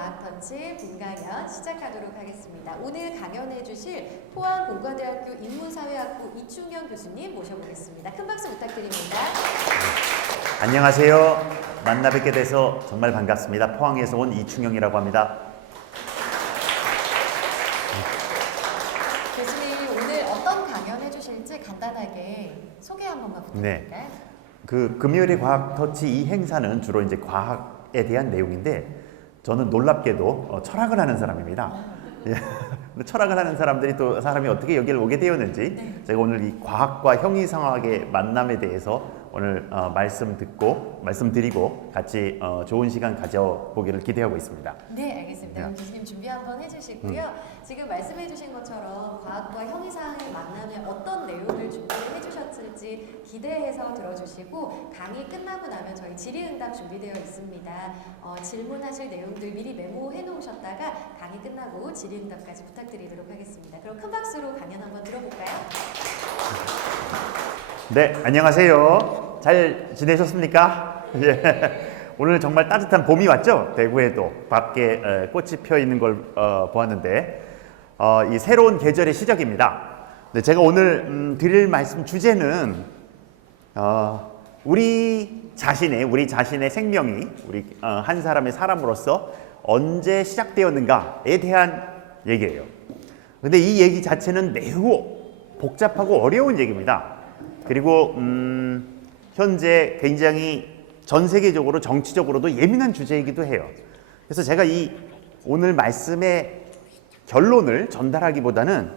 과학터치 분강연 시작하도록 하겠습니다. 오늘 강연해 주실 포항공과대학교 인문사회학부 이충영 교수님 모셔보겠습니다. 큰 박수 부탁드립니다. 안녕하세요. 만나 뵙게 돼서 정말 반갑습니다. 포항에서 온 이충영이라고 합니다. 교수님 오늘 어떤 강연 해주실지 간단하게 소개 한 번만 부탁드릴까요? 그 금요일의 과학터치 이 행사는 주로 이제 과학에 대한 내용인데 저는 놀랍게도 철학을 하는 사람입니다. 예. 철학을 하는 사람들이 또 사람이 어떻게 여기를 오게 되었는지 제가 오늘 이 과학과 형이상학의 만남에 대해서 오늘 말씀드리고 같이 좋은 시간 가져보기를 기대하고 있습니다. 네, 알겠습니다. 그럼 교수님 준비 한번 해주시고요. 지금 말씀해주신 것처럼 과학과 형이상학의 만남에 어떤 내용을 준비를 해주셨을지 기대해서 들어주시고 강의 끝나고 나면 저희 질의응답 준비되어 있습니다. 질문하실 내용들 미리 메모해 놓으셨다가 강의 끝나고 질의응답까지 부탁드리도록 하겠습니다. 그럼 큰 박수로 강연 한번 들어볼까요? 네, 안녕하세요. 잘 지내셨습니까? 예. 오늘 정말 따뜻한 봄이 왔죠? 대구에도 밖에 꽃이 펴 있는 걸 보았는데 이 새로운 계절의 시작입니다. 네, 제가 오늘 드릴 말씀 주제는 우리 자신의 생명이 우리 한 사람의 사람으로서 언제 시작되었는가에 대한 얘기예요. 근데 이 얘기 자체는 매우 복잡하고 어려운 얘기입니다. 그리고 현재 굉장히 전 세계적으로 정치적으로도 예민한 주제이기도 해요. 그래서 제가 이 오늘 말씀의 결론을 전달하기보다는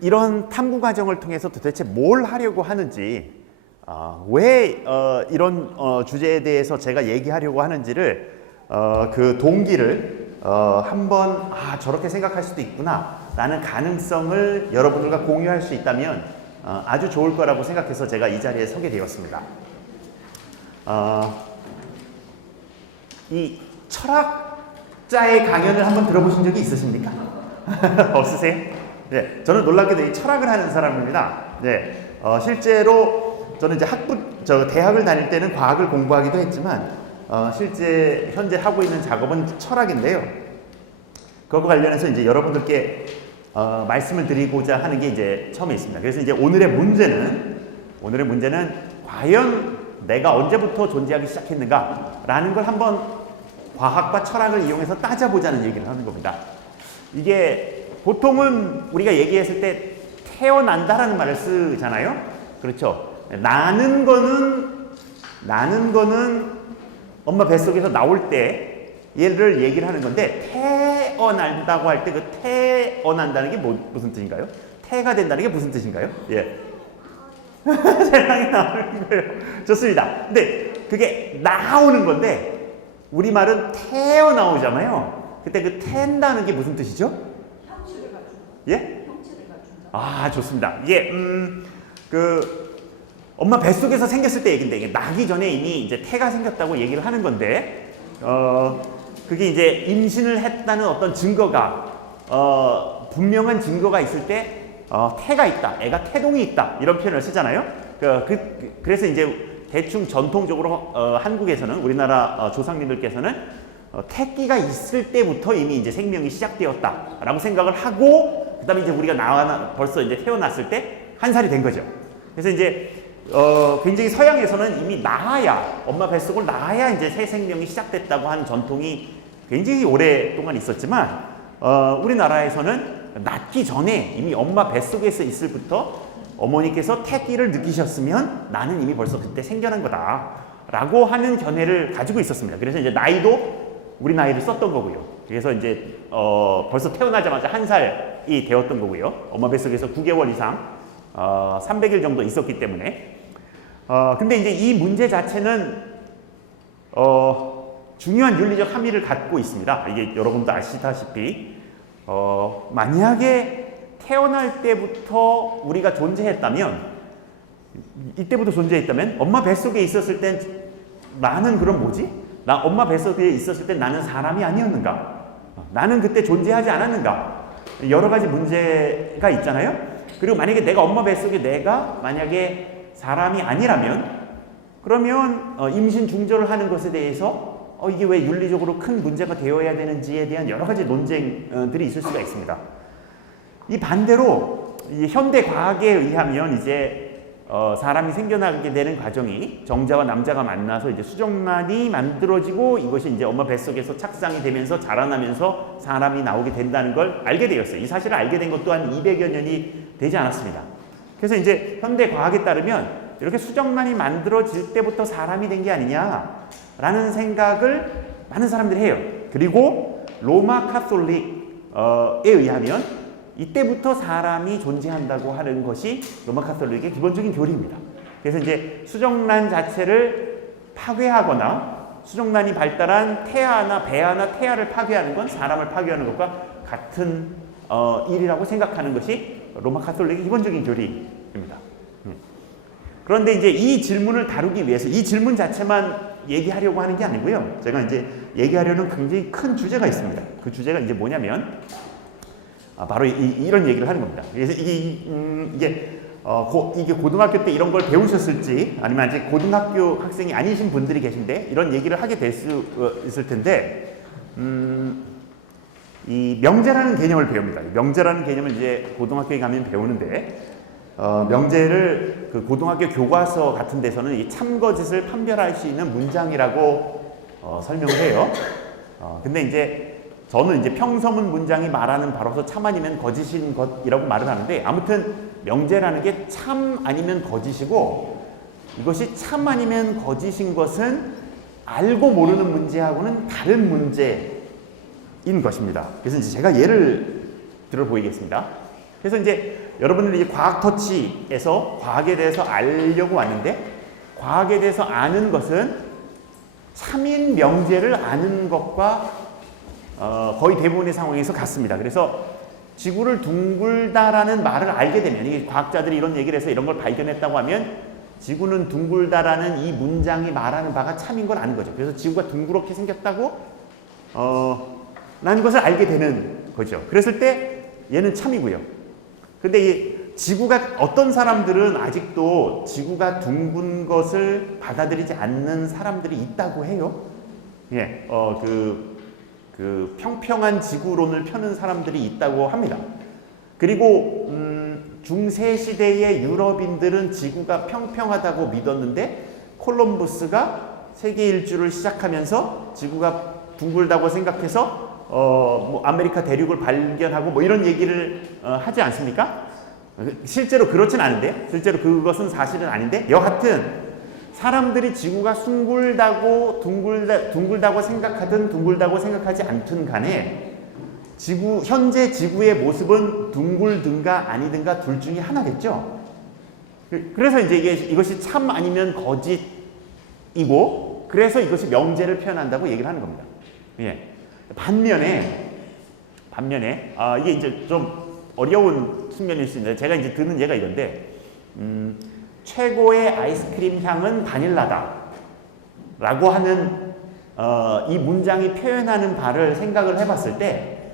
이런 탐구 과정을 통해서 도대체 뭘 하려고 하는지 왜 이런 주제에 대해서 제가 얘기하려고 하는지를 그 동기를 한번 저렇게 생각할 수도 있구나 라는 가능성을 여러분들과 공유할 수 있다면 아주 좋을 거라고 생각해서 제가 이 자리에 서게 되었습니다. 이 철학자의 강연을 한번 들어보신 적이 있으십니까? 없으세요? 네, 저는 놀랍게도 이 철학을 하는 사람입니다. 네, 실제로 저는 이제 대학을 다닐 때는 과학을 공부하기도 했지만 실제 현재 하고 있는 작업은 철학인데요. 그거 관련해서 이제 여러분들께 말씀을 드리고자 하는 게 이제 처음에 있습니다. 그래서 이제 오늘의 문제는 과연 내가 언제부터 존재하기 시작했는가라는 걸 한번 과학과 철학을 이용해서 따져보자는 얘기를 하는 겁니다. 이게 보통은 우리가 얘기했을 때 태어난다라는 말을 쓰잖아요. 그렇죠? 나는 거는 엄마 뱃속에서 나올 때 얘를 얘기를 하는 건데 태어난다고 할 때 그 태어난다는 게 무슨 뜻인가요? 태가 된다는 게 무슨 뜻인가요? 예. 세상에 나오는 거예요. 좋습니다. 근데 그게 나오는 건데 우리말은 태어나오잖아요. 그때 그 태인다는 게 무슨 뜻이죠? 형체를 갖춘다. 예? 형체를 갖춘다. 좋습니다. 이게 엄마 뱃속에서 생겼을 때 얘기인데 이게 나기 전에 이미 이제 태가 생겼다고 얘기를 하는 건데 그게 이제 임신을 했다는 어떤 증거가 분명한 증거가 있을 때 태가 있다, 애가 태동이 있다 이런 표현을 쓰잖아요. 그래서 이제 대충 전통적으로 한국에서는 우리나라 조상님들께서는 태기가 있을 때부터 이미 이제 생명이 시작되었다라고 생각을 하고 그다음에 이제 우리가 벌써 이제 태어났을 때 한 살이 된 거죠. 그래서 이제 굉장히 서양에서는 이미 엄마 뱃속을 낳아야 이제 새 생명이 시작됐다고 하는 전통이 굉장히 오랫동안 있었지만 우리나라에서는 낳기 전에 이미 엄마 뱃속에서 있을 부터 어머니께서 태기를 느끼셨으면 나는 이미 벌써 그때 생겨난 거다 라고 하는 견해를 가지고 있었습니다. 그래서 이제 나이도 우리 나이를 썼던 거고요. 그래서 이제 벌써 태어나자마자 한 살이 되었던 거고요. 엄마 뱃속에서 9개월 이상 300일 정도 있었기 때문에 근데 이제 이 문제 자체는 중요한 윤리적 함의를 갖고 있습니다. 이게 여러분도 아시다시피 만약에 태어날 때부터 우리가 존재했다면 엄마 뱃속에 있었을 땐 나는 그럼 뭐지? 엄마 뱃속에 있었을 땐 나는 사람이 아니었는가? 나는 그때 존재하지 않았는가? 여러 가지 문제가 있잖아요. 그리고 만약에 내가 엄마 뱃속에 내가 만약에 사람이 아니라면 그러면 임신 중절을 하는 것에 대해서 이게 왜 윤리적으로 큰 문제가 되어야 되는지에 대한 여러 가지 논쟁들이 있을 수가 있습니다. 이 반대로 이 현대 과학에 의하면 이제 사람이 생겨나게 되는 과정이 정자와 남자가 만나서 이제 수정란이 만들어지고 이것이 이제 엄마 뱃속에서 착상이 되면서 자라나면서 사람이 나오게 된다는 걸 알게 되었어요. 이 사실을 알게 된 것도 한 200여 년이 되지 않았습니다. 그래서 이제 현대 과학에 따르면 이렇게 수정란이 만들어질 때부터 사람이 된 게 아니냐라는 생각을 많은 사람들이 해요. 그리고 로마 카톨릭에 의하면 이때부터 사람이 존재한다고 하는 것이 로마 카톨릭의 기본적인 교리입니다. 그래서 이제 수정란 자체를 파괴하거나 수정란이 발달한 태아나 배아나 태아를 파괴하는 건 사람을 파괴하는 것과 같은 일이라고 생각하는 것이 로마 카톨릭의 기본적인 교리입니다. 그런데 이제 이 질문을 다루기 위해서 이 질문 자체만 얘기하려고 하는 게 아니고요. 제가 이제 얘기하려는 굉장히 큰 주제가 있습니다. 그 주제가 이제 뭐냐면 바로 이런 얘기를 하는 겁니다. 그래서 이게 고등학교 때 이런 걸 배우셨을지 아니면 이제 고등학교 학생이 아니신 분들이 계신데 이런 얘기를 하게 될 수 있을 텐데 이 명제라는 개념을 배웁니다. 명제라는 개념을 이제 고등학교에 가면 배우는데 명제를 그 고등학교 교과서 같은 데서는 이 참거짓을 판별할 수 있는 문장이라고 설명을 해요. 근데 이제 저는 이제 평서문 문장이 말하는 바로서 참 아니면 거짓인 것이라고 말을 하는데 아무튼 명제라는 게 참 아니면 거짓이고 이것이 참 아니면 거짓인 것은 알고 모르는 문제하고는 다른 문제인 것입니다. 그래서 이제 제가 예를 들어 보이겠습니다. 그래서 이제 여러분들이 이제 과학 터치에서 과학에 대해서 알려고 왔는데 과학에 대해서 아는 것은 참인 명제를 아는 것과 거의 대부분의 상황에서 같습니다. 그래서 지구를 둥글다라는 말을 알게 되면 이 과학자들이 이런 얘기를 해서 이런 걸 발견했다고 하면 지구는 둥글다라는 이 문장이 말하는 바가 참인 걸 아는 거죠. 그래서 지구가 둥그렇게 생겼다고 라는 것을 알게 되는 거죠. 그랬을 때 얘는 참이고요. 근데 이 지구가 어떤 사람들은 아직도 지구가 둥근 것을 받아들이지 않는 사람들이 있다고 해요. 예, 그 평평한 지구론을 펴는 사람들이 있다고 합니다. 그리고 중세 시대의 유럽인들은 지구가 평평하다고 믿었는데 콜럼부스가 세계 일주를 시작하면서 지구가 둥글다고 생각해서 뭐 아메리카 대륙을 발견하고 뭐 이런 얘기를 하지 않습니까? 실제로 그렇진 않은데, 실제로 그것은 사실은 아닌데, 여하튼 사람들이 지구가 둥글다고 생각하든 둥글다고 생각하지 않든 간에 현재 지구의 모습은 둥글든가 아니든가 둘 중에 하나겠죠. 그래서 이제 이것이 참 아니면 거짓이고, 그래서 이것이 명제를 표현한다고 얘기를 하는 겁니다. 예. 반면에 이게 이제 좀 어려운 측면일 수 있는데 제가 이제 드는 예가 이건데 최고의 아이스크림 향은 바닐라다 라고 하는 이 문장이 표현하는 바를 생각을 해봤을 때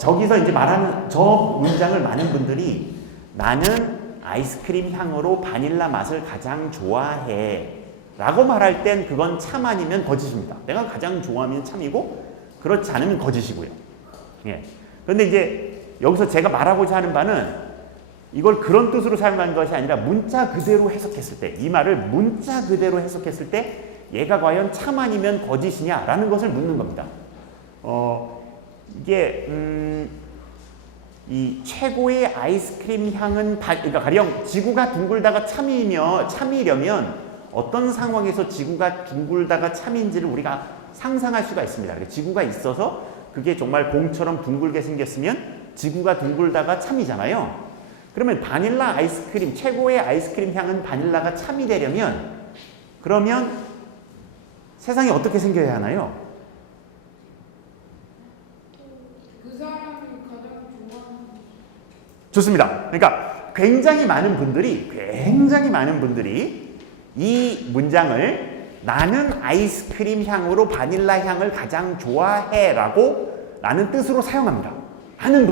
저기서 이제 말하는 저 문장을 많은 분들이 나는 아이스크림 향으로 바닐라 맛을 가장 좋아해 라고 말할 땐 그건 참 아니면 거짓입니다. 내가 가장 좋아하면 참이고 그렇지 않으면 거짓이고요. 예. 그런데 이제 여기서 제가 말하고자 하는 바는 이걸 그런 뜻으로 사용한 것이 아니라 문자 그대로 해석했을 때, 이 말을 문자 그대로 해석했을 때 얘가 과연 참 아니면 거짓이냐라는 것을 묻는 겁니다. 이게 이 최고의 아이스크림 향은 그러니까 가령 지구가 둥글다가 참이려면 어떤 상황에서 지구가 둥글다가 참인지를 우리가 상상할 수가 있습니다. 지구가 있어서 그게 정말 공처럼 둥글게 생겼으면 지구가 둥글다가 참이잖아요. 그러면 바닐라 아이스크림, 최고의 아이스크림 향은 바닐라가 참이 되려면 그러면 세상이 어떻게 생겨야 하나요? 그 사람이 가장 좋아하는 좋습니다. 그러니까 굉장히 많은 분들이 이 문장을 나는 아이스크림 향으로 바닐라 향을 가장 좋아해 라는 뜻으로 사용합니다. 많은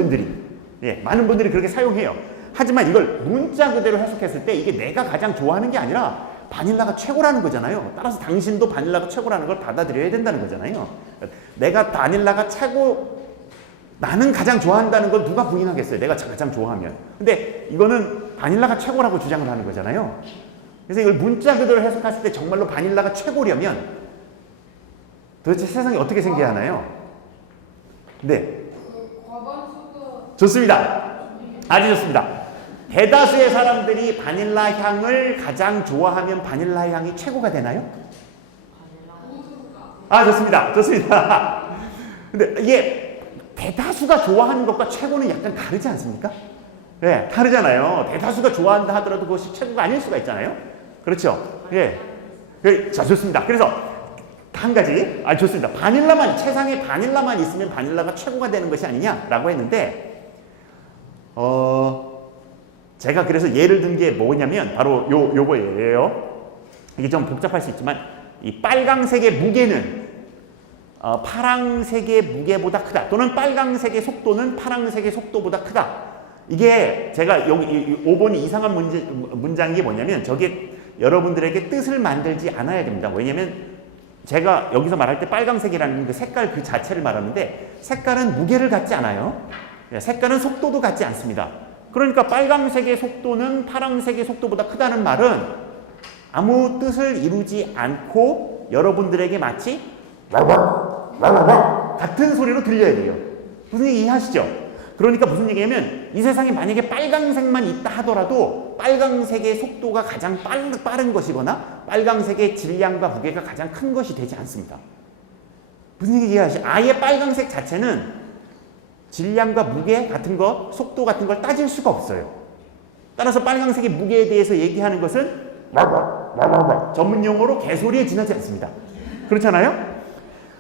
분들이 그렇게 사용해요. 하지만 이걸 문자 그대로 해석했을 때 이게 내가 가장 좋아하는 게 아니라 바닐라가 최고라는 거잖아요. 따라서 당신도 바닐라가 최고라는 걸 받아들여야 된다는 거잖아요. 내가 바닐라가 최고, 나는 가장 좋아한다는 건 누가 부인하겠어요? 내가 가장 좋아하면. 근데 이거는 바닐라가 최고라고 주장을 하는 거잖아요. 그래서 이걸 문자 그대로 해석했을 때 정말로 바닐라가 최고려면 도대체 세상이 어떻게 생겨야 하나요? 네. 그 과반수가 좋습니다. 아주 좋습니다. 대다수의 사람들이 바닐라 향을 가장 좋아하면 바닐라 향이 최고가 되나요? 아, 좋습니다. 좋습니다. 근데 이게 대다수가 좋아하는 것과 최고는 약간 다르지 않습니까? 네, 다르잖아요. 대다수가 좋아한다 하더라도 그것이 최고가 아닐 수가 있잖아요. 그렇죠? 예. 자, 좋습니다. 그래서 한 가지, 좋습니다. 바닐라만, 세상에 바닐라만 있으면 바닐라가 최고가 되는 것이 아니냐라고 했는데, 제가 그래서 예를 든 게 뭐냐면, 바로 요거예요. 이게 좀 복잡할 수 있지만, 이 빨강색의 무게는, 파랑색의 무게보다 크다. 또는 빨강색의 속도는 파랑색의 속도보다 크다. 이게 제가 여기 5번이 이상한 문장이 뭐냐면, 저게 여러분들에게 뜻을 만들지 않아야 됩니다. 왜냐면, 제가 여기서 말할 때 빨강색이라는 그 색깔 그 자체를 말하는데 색깔은 무게를 갖지 않아요. 색깔은 속도도 갖지 않습니다. 그러니까 빨강색의 속도는 파랑색의 속도보다 크다는 말은 아무 뜻을 이루지 않고 여러분들에게 마치 같은 소리로 들려야 돼요. 무슨 얘기 이해하시죠? 그러니까 무슨 얘기냐면 이 세상에 만약에 빨강색만 있다 하더라도 빨강색의 속도가 가장 빠른 것이거나 빨강색의 질량과 무게가 가장 큰 것이 되지 않습니다. 무슨 얘기 이해하시죠? 아예 빨강색 자체는 질량과 무게 같은 것, 속도 같은 걸 따질 수가 없어요. 따라서 빨강색의 무게에 대해서 얘기하는 것은 전문 용어로 개소리에 지나지 않습니다. 그렇잖아요?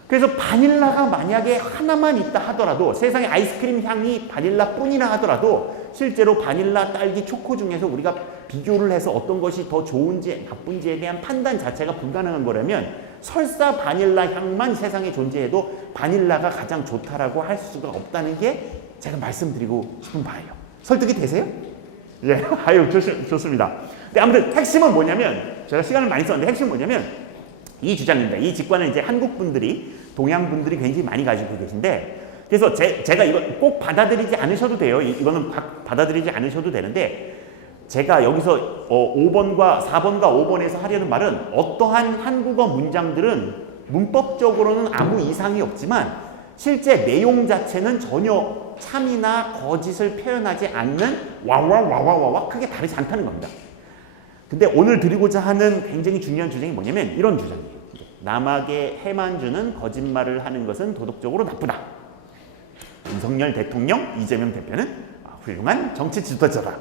그래서 바닐라가 만약에 하나만 있다 하더라도 세상에 아이스크림 향이 바닐라뿐이라 하더라도 실제로 바닐라, 딸기, 초코 중에서 우리가 비교를 해서 어떤 것이 더 좋은지 나쁜지에 대한 판단 자체가 불가능한 거라면 설사 바닐라 향만 세상에 존재해도 바닐라가 가장 좋다라고 할 수가 없다는 게 제가 말씀드리고 싶은 바예요. 설득이 되세요? 예, 아유 좋습니다. 근데 아무튼 핵심은 뭐냐면 제가 시간을 많이 썼는데 핵심은 뭐냐면 이 주장입니다. 이 직관은 이제 한국 분들이, 동양 분들이 굉장히 많이 가지고 계신데, 그래서 제가 이거 꼭 받아들이지 않으셔도 돼요. 이거는 받아들이지 않으셔도 되는데, 제가 여기서 5번과 4번과 5번에서 하려는 말은 어떠한 한국어 문장들은 문법적으로는 아무 이상이 없지만 실제 내용 자체는 전혀 참이나 거짓을 표현하지 않는 와와 크게 다르지 않다는 겁니다. 근데 오늘 드리고자 하는 굉장히 중요한 주장이 뭐냐면 이런 주장이에요. 남에게 해만 주는 거짓말을 하는 것은 도덕적으로 나쁘다. 윤석열 대통령, 이재명 대표는 훌륭한 정치 지도자다.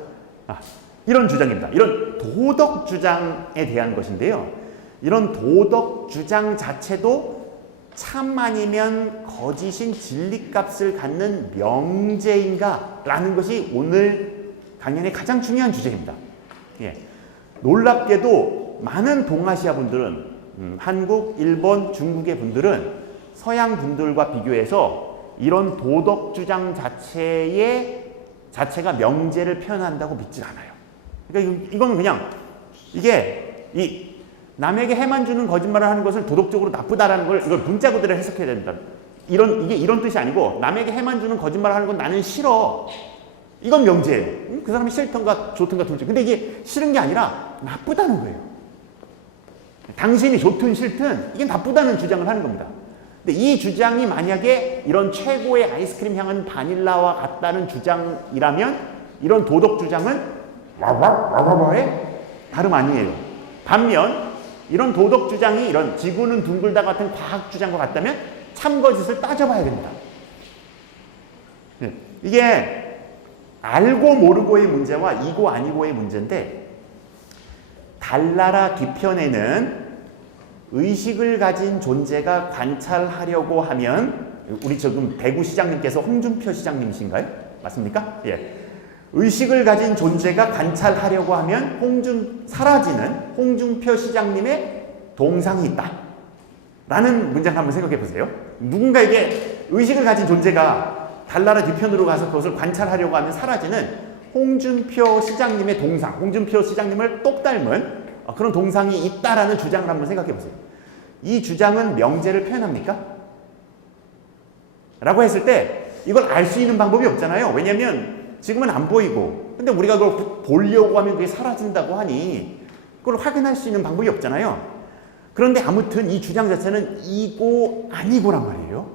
이런 주장입니다. 이런 도덕 주장에 대한 것인데요. 이런 도덕 주장 자체도 참 아니면 거짓인 진리값을 갖는 명제인가? 라는 것이 오늘 강연의 가장 중요한 주제입니다. 예. 놀랍게도 많은 동아시아 분들은 한국, 일본, 중국의 분들은 서양 분들과 비교해서 이런 도덕 주장 자체가 명제를 표현한다고 믿지 않아요. 그러니까 이거는 그냥 이게 남에게 해만 주는 거짓말을 하는 것을 도덕적으로 나쁘다라는 걸 이걸 문자 그대로 해석해야 됩니다. 이게 이런 뜻이 아니고 남에게 해만 주는 거짓말을 하는 건 나는 싫어. 이건 명제예요. 그 사람이 싫던가 좋던가 둘째. 근데 이게 싫은 게 아니라 나쁘다는 거예요. 당신이 좋든 싫든 이게 나쁘다는 주장을 하는 겁니다. 근데 이 주장이 만약에 이런 최고의 아이스크림 향은 바닐라와 같다는 주장이라면 이런 도덕 주장은 와와와와와의 다름 아니에요. 반면 이런 도덕 주장이 이런 지구는 둥글다 같은 과학 주장과 같다면 참거짓을 따져봐야 됩니다. 이게 알고 모르고의 문제와 이고 아니고의 문제인데, 달나라 뒤편에는 의식을 가진 존재가 관찰하려고 하면, 우리 지금 대구시장님께서 홍준표 시장님이신가요? 맞습니까? 예. 의식을 가진 존재가 관찰하려고 하면 사라지는 홍준표 시장님의 동상이 있다. 라는 문장 한번 생각해 보세요. 누군가에게 의식을 가진 존재가 달나라 뒤편으로 가서 그것을 관찰하려고 하면 사라지는 홍준표 시장님의 동상, 홍준표 시장님을 똑 닮은 그런 동상이 있다라는 주장을 한번 생각해 보세요. 이 주장은 명제를 표현합니까? 라고 했을 때 이걸 알 수 있는 방법이 없잖아요. 왜냐하면 지금은 안 보이고, 근데 우리가 그걸 보려고 하면 그게 사라진다고 하니 그걸 확인할 수 있는 방법이 없잖아요. 그런데 아무튼 이 주장 자체는 이고 아니고란 말이에요.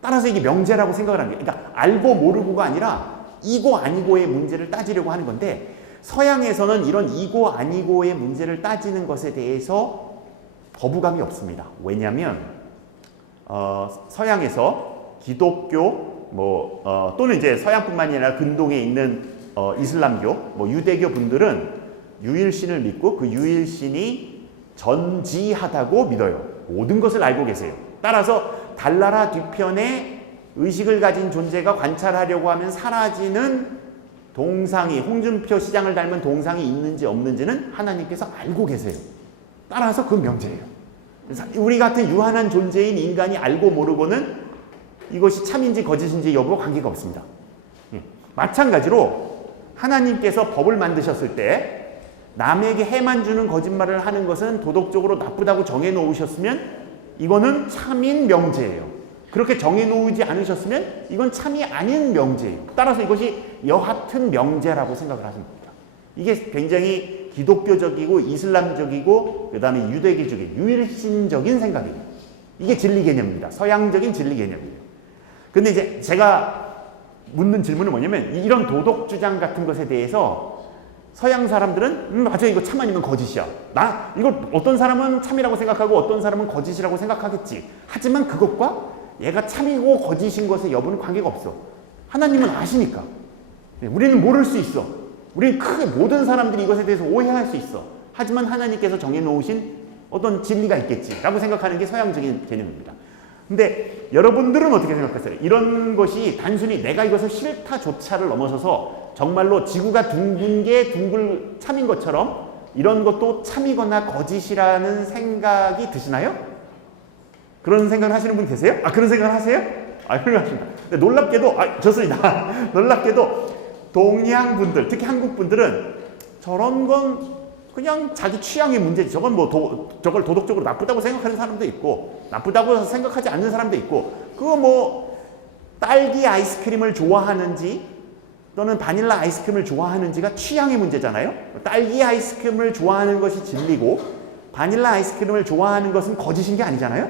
따라서 이게 명제라고 생각을 합니다. 그러니까 알고 모르고가 아니라 이고 아니고의 문제를 따지려고 하는 건데, 서양에서는 이런 이고 아니고의 문제를 따지는 것에 대해서 거부감이 없습니다. 왜냐하면 서양에서 기독교 또는 이제 서양뿐만이 아니라 근동에 있는 이슬람교, 유대교 분들은 유일신을 믿고 그 유일신이 전지하다고 믿어요. 모든 것을 알고 계세요. 따라서 달나라 뒤편에 의식을 가진 존재가 관찰하려고 하면 사라지는 동상이, 홍준표 시장을 닮은 동상이 있는지 없는지는 하나님께서 알고 계세요. 따라서 그건 명제예요. 우리 같은 유한한 존재인 인간이 알고 모르고는 이것이 참인지 거짓인지 여부와 관계가 없습니다. 마찬가지로 하나님께서 법을 만드셨을 때 남에게 해만 주는 거짓말을 하는 것은 도덕적으로 나쁘다고 정해놓으셨으면 이거는 참인 명제예요. 그렇게 정해놓지 않으셨으면 이건 참이 아닌 명제예요. 따라서 이것이 여하튼 명제라고 생각을 하시면 됩니다. 이게 굉장히 기독교적이고 이슬람적이고 그 다음에 유대교적인 유일신적인 생각이에요. 이게 진리 개념입니다. 서양적인 진리 개념이에요. 근데 이제 제가 묻는 질문은 뭐냐면, 이런 도덕 주장 같은 것에 대해서 서양 사람들은 맞아, 이거 참 아니면 거짓이야. 이걸 어떤 사람은 참이라고 생각하고 어떤 사람은 거짓이라고 생각하겠지. 하지만 그것과 얘가 참이고 거짓인 것의 여부는 관계가 없어. 하나님은 아시니까. 우리는 모를 수 있어. 우리는 크게 모든 사람들이 이것에 대해서 오해할 수 있어. 하지만 하나님께서 정해놓으신 어떤 진리가 있겠지라고 생각하는 게 서양적인 개념입니다. 근데 여러분들은 어떻게 생각하세요? 이런 것이 단순히 내가 이것을 싫다조차를 넘어서서 정말로 지구가 둥근 게 참인 것처럼 이런 것도 참이거나 거짓이라는 생각이 드시나요? 그런 생각을 하시는 분 계세요? 그런 생각을 하세요? 훌륭하십니다. 근데 놀랍게도, 좋습니다. 놀랍게도 동양 분들, 특히 한국 분들은 저런 건 그냥 자기 취향의 문제지. 저건 저걸 도덕적으로 나쁘다고 생각하는 사람도 있고, 나쁘다고 생각하지 않는 사람도 있고, 그거 딸기 아이스크림을 좋아하는지 또는 바닐라 아이스크림을 좋아하는지가 취향의 문제잖아요. 딸기 아이스크림을 좋아하는 것이 진리고 바닐라 아이스크림을 좋아하는 것은 거짓인 게 아니잖아요.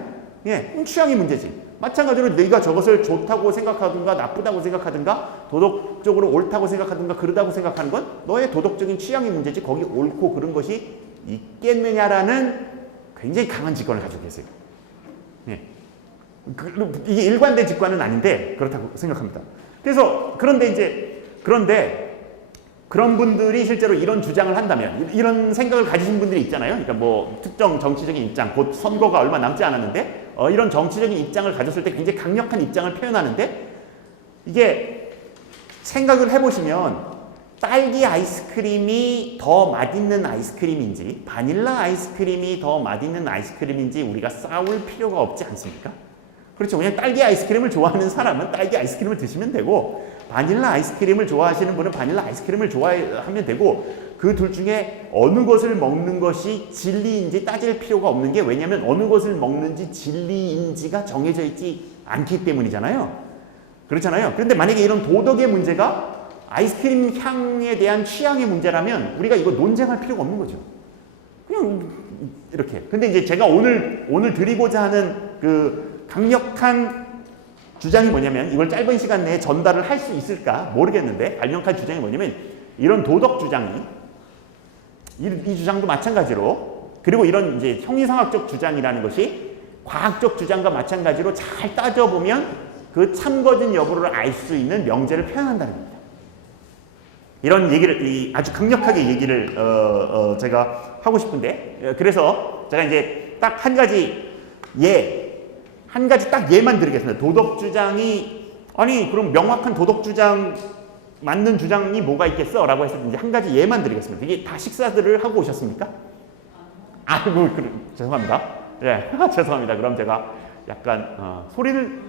취향의 문제지. 마찬가지로 네가 저것을 좋다고 생각하든가 나쁘다고 생각하든가 도덕적으로 옳다고 생각하든가 그러다고 생각하는 건 너의 도덕적인 취향의 문제지, 거기 옳고 그른 것이 있겠느냐라는 굉장히 강한 직관을 가지고 계세요. 이게 일관된 직관은 아닌데 그렇다고 생각합니다. 그런데 그런 분들이 실제로 이런 주장을 한다면, 이런 생각을 가지신 분들이 있잖아요. 그러니까 특정 정치적인 입장, 곧 선거가 얼마 남지 않았는데 이런 정치적인 입장을 가졌을 때 굉장히 강력한 입장을 표현하는데, 이게 생각을 해보시면 딸기 아이스크림이 더 맛있는 아이스크림인지 바닐라 아이스크림이 더 맛있는 아이스크림인지 우리가 싸울 필요가 없지 않습니까? 그렇죠. 그냥 딸기 아이스크림을 좋아하는 사람은 딸기 아이스크림을 드시면 되고, 바닐라 아이스크림을 좋아하시는 분은 바닐라 아이스크림을 좋아하면 되고, 그 둘 중에 어느 것을 먹는 것이 진리인지 따질 필요가 없는 게, 왜냐하면 어느 것을 먹는지 진리인지가 정해져 있지 않기 때문이잖아요. 그렇잖아요. 그런데 만약에 이런 도덕의 문제가 아이스크림 향에 대한 취향의 문제라면 우리가 이거 논쟁할 필요가 없는 거죠. 그냥 이렇게. 근데 이제 제가 오늘 드리고자 하는 그 강력한 주장이 뭐냐면, 이걸 짧은 시간 내에 전달을 할 수 있을까 모르겠는데 강력한 주장이 뭐냐면, 이런 도덕 주장이 이 주장도 마찬가지로, 그리고 이런 이제 형이상학적 주장이라는 것이 과학적 주장과 마찬가지로 잘 따져보면 그 참거진 여부를 알 수 있는 명제를 표현한다는 겁니다. 이런 얘기를 아주 강력하게 얘기를 제가 하고 싶은데, 그래서 제가 이제 딱 한 가지 딱 예만 드리겠습니다. 도덕 주장이, 그럼 명확한 도덕 주장 맞는 주장이 뭐가 있겠어? 라고 해서 이제 한 가지 예만 드리겠습니다. 이게 다 식사들을 하고 오셨습니까? 죄송합니다. 죄송합니다. 그럼 제가 약간 소리를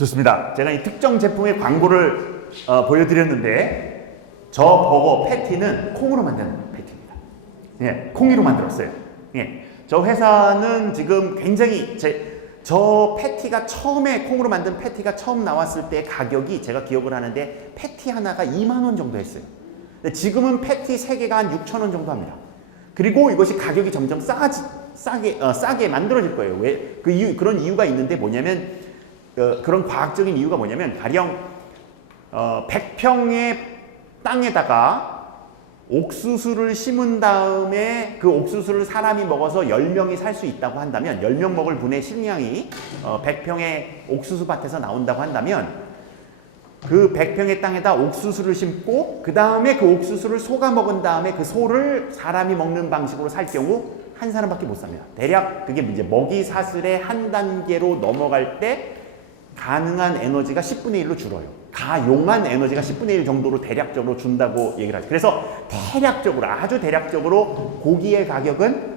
좋습니다. 제가 이 특정 제품의 광고를 보여드렸는데 저 버거 패티는 콩으로 만든 패티입니다. 예, 콩이로 만들었어요. 예, 저 회사는 지금 굉장히 저 패티가 처음에 콩으로 만든 패티가 처음 나왔을 때 가격이 제가 기억을 하는데 패티 하나가 2만 원 정도 했어요. 근데 지금은 패티 3개가 한 6천 원 정도 합니다. 그리고 이것이 가격이 점점 싸게 만들어질 거예요. 왜? 그런 이유가 있는데 뭐냐면 그런 과학적인 이유가 뭐냐면 가령 100평의 땅에다가 옥수수를 심은 다음에 그 옥수수를 사람이 먹어서 10명이 살 수 있다고 한다면 10명 먹을 분의 식량이 100평의 옥수수 밭에서 나온다고 한다면 그 100평의 땅에다 옥수수를 심고 그 다음에 그 옥수수를 소가 먹은 다음에 그 소를 사람이 먹는 방식으로 살 경우 한 사람밖에 못 삽니다. 대략 그게 이제 먹이 사슬의 한 단계로 넘어갈 때 가능한 에너지가 10분의 1로 줄어요. 가용한 에너지가 10분의 1 정도로 대략적으로 준다고 얘기를 하죠. 그래서 대략적으로 아주 대략적으로 고기의 가격은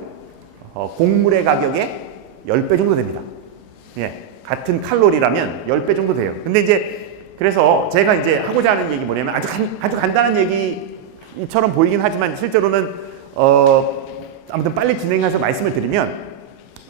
곡물의 가격의 10배 정도 됩니다. 예, 같은 칼로리라면 10배 정도 돼요. 근데 이제 그래서 제가 이제 하고자 하는 얘기 뭐냐면 아주 간단한 얘기처럼 보이긴 하지만 실제로는 아무튼 빨리 진행해서 말씀을 드리면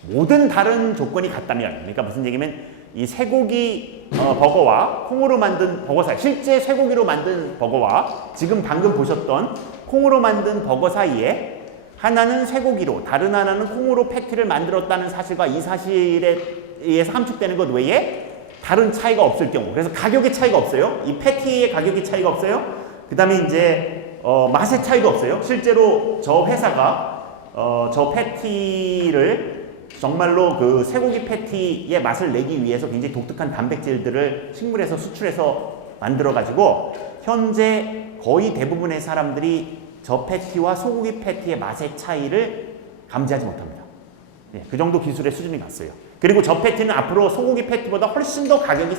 모든 다른 조건이 같다면 그러니까 무슨 얘기면 이 쇠고기 버거와 콩으로 만든 버거 사이 실제 쇠고기로 만든 버거와 지금 방금 보셨던 콩으로 만든 버거 사이에 하나는 쇠고기로 다른 하나는 콩으로 패티를 만들었다는 사실과 이 사실에 의해서 함축되는 것 외에 다른 차이가 없을 경우 그래서 가격의 차이가 없어요. 이 패티의 가격의 차이가 없어요. 그 다음에 이제 맛의 차이도 없어요. 실제로 저 회사가 저 패티를 정말로 그 쇠고기 패티의 맛을 내기 위해서 굉장히 독특한 단백질들을 식물에서 수출해서 만들어가지고 현재 거의 대부분의 사람들이 저 패티와 소고기 패티의 맛의 차이를 감지하지 못합니다. 예, 그 정도 기술의 수준이 갔어요. 그리고 저 패티는 앞으로 소고기 패티보다 훨씬 더 가격이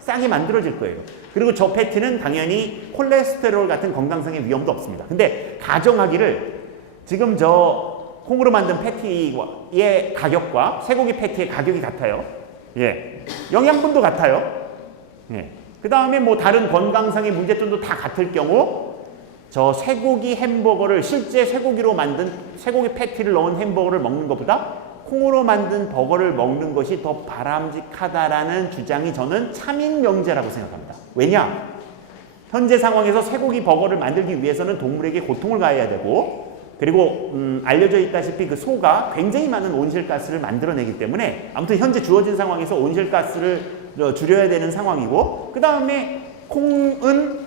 싸게 만들어질 거예요. 그리고 저 패티는 당연히 콜레스테롤 같은 건강상의 위험도 없습니다. 근데 가정하기를 지금 저 콩으로 만든 패티의 가격과 쇠고기 패티의 가격이 같아요. 예, 영양분도 같아요. 예, 그 다음에 뭐 다른 건강상의 문제점도 다 같을 경우 저 쇠고기 햄버거를 실제 쇠고기로 만든 쇠고기 패티를 넣은 햄버거를 먹는 것보다 콩으로 만든 버거를 먹는 것이 더 바람직하다라는 주장이 저는 참인 명제라고 생각합니다. 왜냐? 현재 상황에서 쇠고기 버거를 만들기 위해서는 동물에게 고통을 가해야 되고 그리고 알려져 있다시피 그 소가 굉장히 많은 온실가스를 만들어내기 때문에 아무튼 현재 주어진 상황에서 온실가스를 줄여야 되는 상황이고 그 다음에 콩은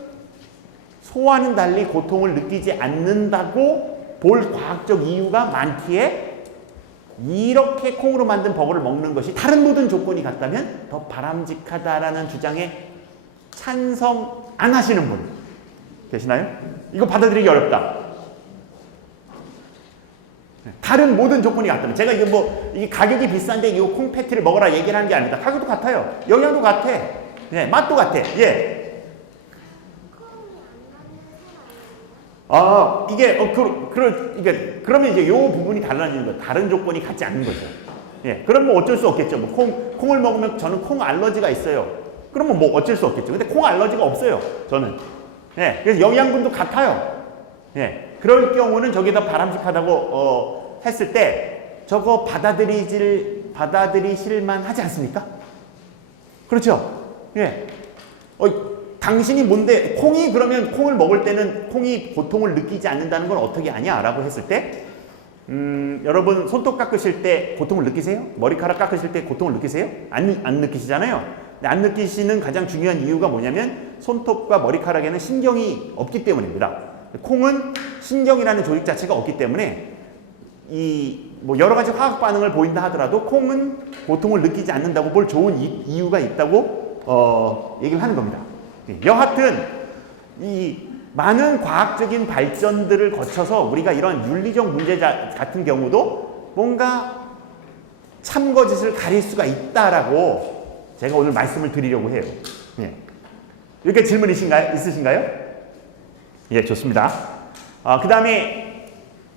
소와는 달리 고통을 느끼지 않는다고 볼 과학적 이유가 많기에 이렇게 콩으로 만든 버거를 먹는 것이 다른 모든 조건이 같다면 더 바람직하다라는 주장에 찬성 안 하시는 분 계시나요? 이거 받아들이기 어렵다. 다른 모든 조건이 같다면 제가 이게 뭐 이 가격이 비싼데 이 콩 패티를 먹어라 얘기를 하는 게 아닙니다. 가격도 같아요. 영양도 같아. 예, 맛도 같아. 예. 이게 이게 그러면 이제 요 부분이 달라지는 거예요. 다른 조건이 같지 않는 거죠. 예. 그럼 뭐 어쩔 수 없겠죠. 뭐 콩을 먹으면 저는 콩 알러지가 있어요. 그러면 뭐 어쩔 수 없겠죠. 근데 콩 알러지가 없어요. 저는. 예. 그래서 영양분도 같아요. 예. 그럴 경우는 저게 더 바람직하다고 했을 때 저거 받아들이실만 하지 않습니까? 그렇죠? 예. 당신이 뭔데 콩이 그러면 콩을 먹을 때는 콩이 고통을 느끼지 않는다는 건 어떻게 아냐? 라고 했을 때 여러분 손톱 깎으실 때 고통을 느끼세요? 머리카락 깎으실 때 고통을 느끼세요? 안 느끼시잖아요? 근데 안 느끼시는 가장 중요한 이유가 뭐냐면 손톱과 머리카락에는 신경이 없기 때문입니다. 콩은 신경이라는 조직 자체가 없기 때문에 뭐 여러 가지 화학 반응을 보인다 하더라도 콩은 고통을 느끼지 않는다고 볼 좋은 이유가 있다고 얘기를 하는 겁니다. 여하튼 이 많은 과학적인 발전들을 거쳐서 우리가 이런 윤리적 문제 같은 경우도 뭔가 참거짓을 가릴 수가 있다라고 제가 오늘 말씀을 드리려고 해요. 예. 이렇게 질문 있으신가요? 예, 좋습니다. 그 다음에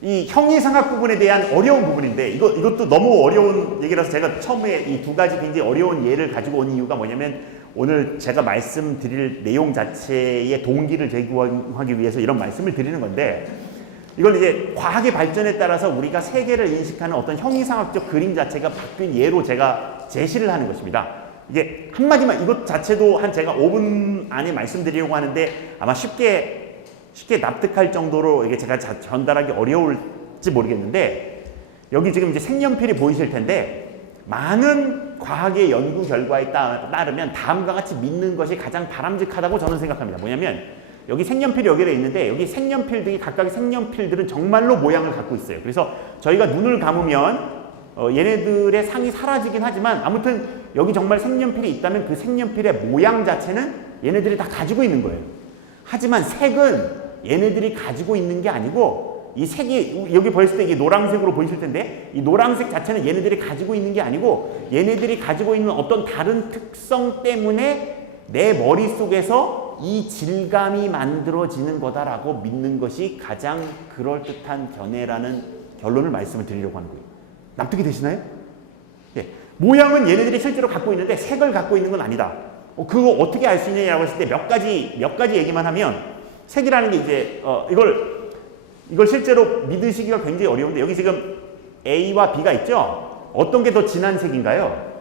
이 형이상학 부분에 대한 어려운 부분인데 이것도 너무 어려운 얘기라서 제가 처음에 이 두 가지 굉장히 어려운 예를 가지고 온 이유가 뭐냐면 오늘 제가 말씀드릴 내용 자체의 동기를 제공하기 위해서 이런 말씀을 드리는 건데 이걸 이제 과학의 발전에 따라서 우리가 세계를 인식하는 어떤 형이상학적 그림 자체가 바뀐 예로 제가 제시를 하는 것입니다. 이게 한마디만 이것 자체도 한 제가 5분 안에 말씀드리려고 하는데 아마 쉽게 납득할 정도로 이게 제가 전달하기 어려울지 모르겠는데 여기 지금 이제 색연필이 보이실 텐데 많은 과학의 연구 결과에 따르면 다음과 같이 믿는 것이 가장 바람직하다고 저는 생각합니다. 뭐냐면 여기 색연필이 여기에 있는데 여기 색연필들이 각각의 색연필들은 정말로 모양을 갖고 있어요. 그래서 저희가 눈을 감으면 얘네들의 상이 사라지긴 하지만 아무튼 여기 정말 색연필이 있다면 그 색연필의 모양 자체는 얘네들이 다 가지고 있는 거예요. 하지만 색은 얘네들이 가지고 있는 게 아니고 이 색이 여기 보였을 때 이게 노란색으로 보이실 텐데 이 노란색 자체는 얘네들이 가지고 있는 게 아니고 얘네들이 가지고 있는 어떤 다른 특성 때문에 내 머릿속에서 이 질감이 만들어지는 거다라고 믿는 것이 가장 그럴듯한 견해라는 결론을 말씀을 드리려고 하는 거예요. 납득이 되시나요? 예. 모양은 얘네들이 실제로 갖고 있는데 색을 갖고 있는 건 아니다. 그거 어떻게 알 수 있느냐고 했을 때 몇 가지 얘기만 하면 색이라는 게 이제 이걸 실제로 믿으시기가 굉장히 어려운데 여기 지금 A와 B가 있죠? 어떤 게 더 진한 색인가요?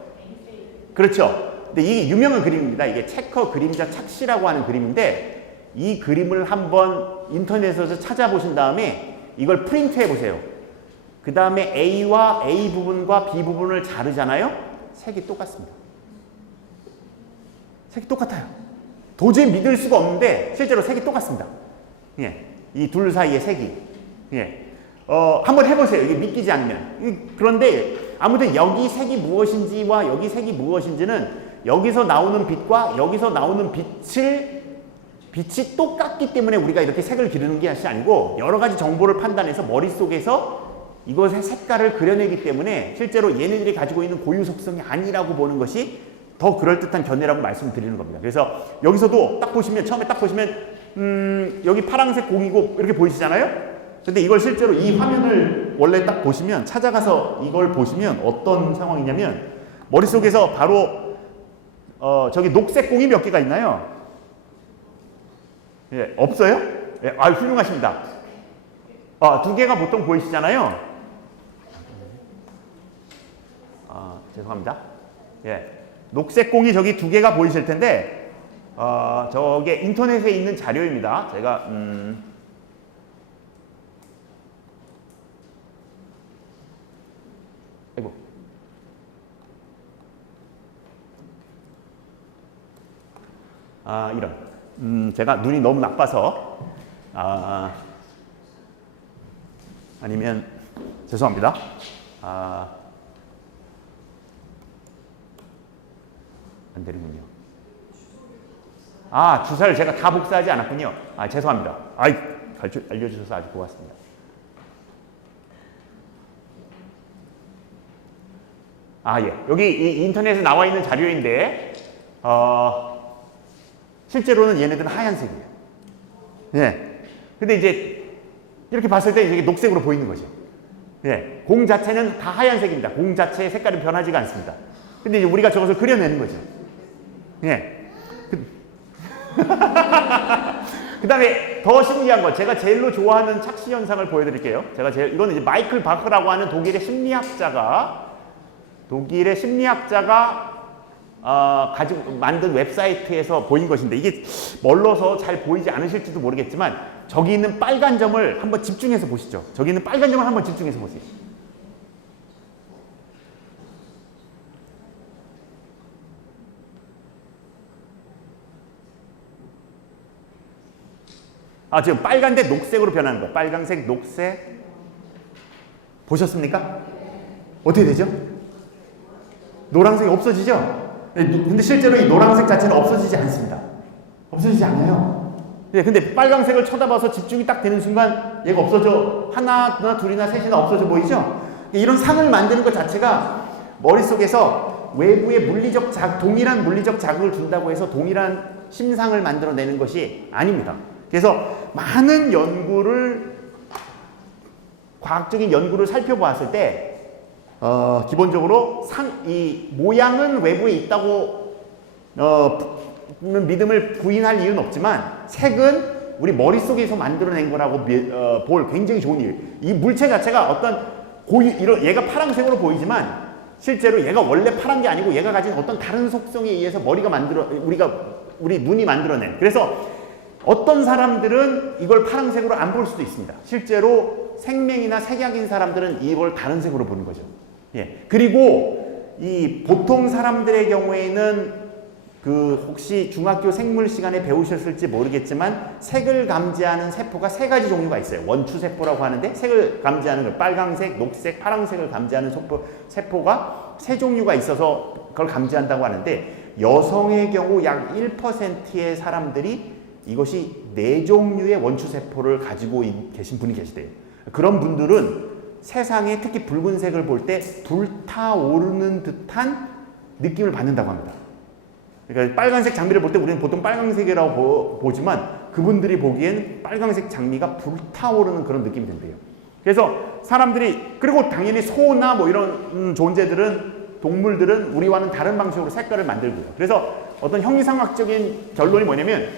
그렇죠. 근데 이게 유명한 그림입니다. 이게 체커 그림자 착시라고 하는 그림인데 이 그림을 한번 인터넷에서 찾아보신 다음에 이걸 프린트해 보세요. 그 다음에 A와 A 부분과 B 부분을 자르잖아요? 색이 똑같습니다. 색이 똑같아요. 도저히 믿을 수가 없는데 실제로 색이 똑같습니다. 예, 이 둘 사이의 색이. 예, 한번 해보세요. 이게 믿기지 않으면. 그런데 아무튼 여기 색이 무엇인지와 여기 색이 무엇인지는 여기서 나오는 빛과 여기서 나오는 빛이 똑같기 때문에 우리가 이렇게 색을 기르는 게 아니고 여러 가지 정보를 판단해서 머릿속에서 이것의 색깔을 그려내기 때문에 실제로 얘네들이 가지고 있는 고유 속성이 아니라고 보는 것이 더 그럴듯한 견해라고 말씀드리는 겁니다. 그래서 여기서도 딱 보시면 처음에 딱 보시면 여기 파란색 공이고 이렇게 보이시잖아요. 근데 이걸 실제로 이 화면을 원래 딱 보시면 찾아가서 이걸 보시면 어떤 상황이냐면 머릿속에서 바로 저기 녹색 공이 몇 개가 있나요? 예, 없어요? 예, 훌륭하십니다. 두 개가 보통 보이시잖아요. 죄송합니다. 예, 녹색 공이 저기 두 개가 보이실 텐데 저게 인터넷에 있는 자료입니다. 제가 아이고. 이런. 제가 눈이 너무 나빠서 아니면 죄송합니다. 안 되는군요. 주사를 제가 다 복사하지 않았군요. 죄송합니다. 알려주셔서 아주 고맙습니다. 예. 여기 이 인터넷에 나와 있는 자료인데, 실제로는 얘네들은 하얀색이에요. 예. 근데 이제, 이렇게 봤을 때 이게 녹색으로 보이는 거죠. 예. 공 자체는 다 하얀색입니다. 공 자체의 색깔은 변하지가 않습니다. 근데 이제 우리가 저것을 그려내는 거죠. 예. 그 다음에 더 신기한 거, 제가 제일로 좋아하는 착시 현상을 보여드릴게요. 이거는 이제 마이클 바크라고 하는 독일의 심리학자가 가지고 만든 웹사이트에서 보인 것인데 이게 멀러서 잘 보이지 않으실지도 모르겠지만 저기 있는 빨간 점을 한번 집중해서 보시죠. 저기 있는 빨간 점을 한번 집중해서 보세요. 지금 빨간데 녹색으로 변하는 거예요. 빨간색, 녹색. 보셨습니까? 어떻게 되죠? 노란색이 없어지죠? 근데 실제로 이 노란색 자체는 없어지지 않습니다. 없어지지 않아요. 근데 빨간색을 쳐다봐서 집중이 딱 되는 순간 얘가 없어져. 하나, 둘이나 셋이나 없어져 보이죠? 이런 상을 만드는 것 자체가 머릿속에서 외부의 동일한 물리적 자극을 준다고 해서 동일한 심상을 만들어내는 것이 아닙니다. 그래서 많은 연구를 과학적인 연구를 살펴보았을 때 기본적으로 이 모양은 외부에 있다고 믿음을 부인할 이유는 없지만 색은 우리 머릿속에서 만들어낸 거라고 볼 굉장히 좋은 일. 이 물체 자체가 어떤 얘가 파란색으로 보이지만 실제로 얘가 원래 파란 게 아니고 얘가 가진 어떤 다른 속성에 의해서 우리 눈이 만들어낸. 그래서 어떤 사람들은 이걸 파란색으로 안 볼 수도 있습니다. 실제로 생명이나 색약인 사람들은 이걸 다른 색으로 보는 거죠. 예. 그리고 이 보통 사람들의 경우에는 혹시 중학교 생물 시간에 배우셨을지 모르겠지만 색을 감지하는 세포가 세 가지 종류가 있어요. 원추세포라고 하는데 색을 감지하는 걸 빨강색, 녹색, 파란색을 감지하는 세포가 세 종류가 있어서 그걸 감지한다고 하는데 여성의 경우 약 1%의 사람들이 이것이 네 종류의 원추세포를 가지고 계신 분이 계시대요. 그런 분들은 세상에 특히 붉은색을 볼 때 불타오르는 듯한 느낌을 받는다고 합니다. 그러니까 빨간색 장미를 볼 때 우리는 보통 빨간색이라고 보지만 그분들이 보기엔 빨간색 장미가 불타오르는 그런 느낌이 든대요. 그래서 사람들이 그리고 당연히 소나 뭐 이런 동물들은 우리와는 다른 방식으로 색깔을 만들고요. 그래서 어떤 형이상학적인 결론이 뭐냐면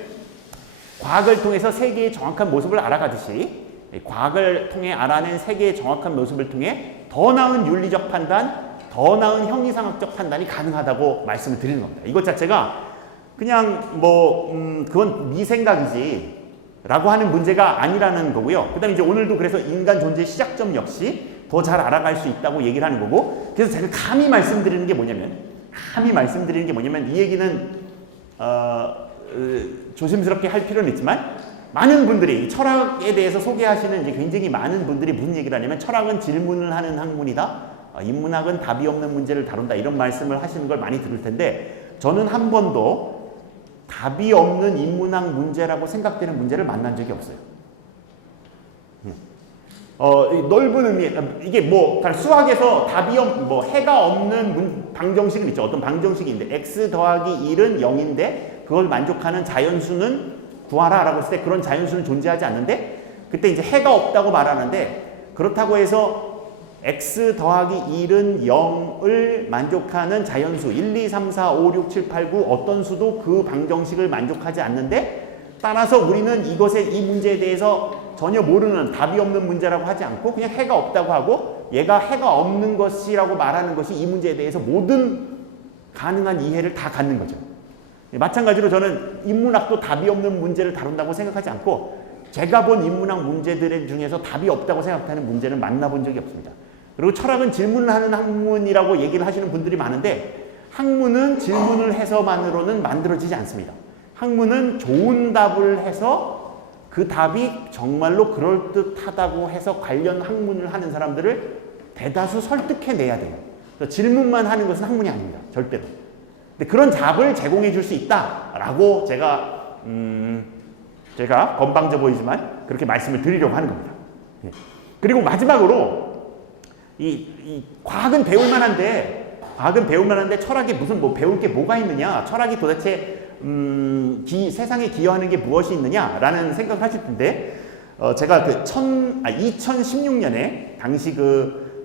과학을 통해서 세계의 정확한 모습을 알아가듯이 과학을 통해 알아낸 세계의 정확한 모습을 통해 더 나은 윤리적 판단, 더 나은 형이상학적 판단이 가능하다고 말씀을 드리는 겁니다. 이것 자체가 그냥 그건 네 생각이지 라고 하는 문제가 아니라는 거고요. 그 다음에 이제 오늘도 그래서 인간 존재의 시작점 역시 더 잘 알아갈 수 있다고 얘기를 하는 거고, 그래서 제가 감히 말씀드리는 게 뭐냐면 이 얘기는 조심스럽게 할 필요는 있지만 많은 분들이 철학에 대해서 소개하시는 이제 굉장히 많은 분들이 무슨 얘기를 하냐면 철학은 질문을 하는 학문이다. 인문학은 답이 없는 문제를 다룬다. 이런 말씀을 하시는 걸 많이 들을 텐데 저는 한 번도 답이 없는 인문학 문제라고 생각되는 문제를 만난 적이 없어요. 넓은 의미, 이게 수학에서 해가 없는 방정식은 있죠. 어떤 방정식인데 x 더하기 1은 0인데 그걸 만족하는 자연수는 구하라 라고 했을 때 그런 자연수는 존재하지 않는데 그때 이제 해가 없다고 말하는데 그렇다고 해서 x 더하기 1은 0을 만족하는 자연수 1, 2, 3, 4, 5, 6, 7, 8, 9 어떤 수도 그 방정식을 만족하지 않는데 따라서 우리는 이 문제에 대해서 전혀 모르는 답이 없는 문제라고 하지 않고 그냥 해가 없다고 하고 얘가 해가 없는 것이라고 말하는 것이 이 문제에 대해서 모든 가능한 이해를 다 갖는 거죠. 마찬가지로 저는 인문학도 답이 없는 문제를 다룬다고 생각하지 않고 제가 본 인문학 문제들 중에서 답이 없다고 생각하는 문제는 만나본 적이 없습니다. 그리고 철학은 질문을 하는 학문이라고 얘기를 하시는 분들이 많은데 학문은 질문을 해서만으로는 만들어지지 않습니다. 학문은 좋은 답을 해서 그 답이 정말로 그럴듯하다고 해서 관련 학문을 하는 사람들을 대다수 설득해내야 돼요. 그래서 질문만 하는 것은 학문이 아닙니다. 절대로. 근데 그런 답을 제공해 줄 수 있다라고 제가 건방져 보이지만 그렇게 말씀을 드리려고 하는 겁니다. 예. 그리고 마지막으로 이 과학은 배울 만한데 철학에 무슨 배울 게 뭐가 있느냐? 철학이 도대체 세상에 기여하는 게 무엇이 있느냐라는 생각을 하실 텐데 제가 2016년에 당시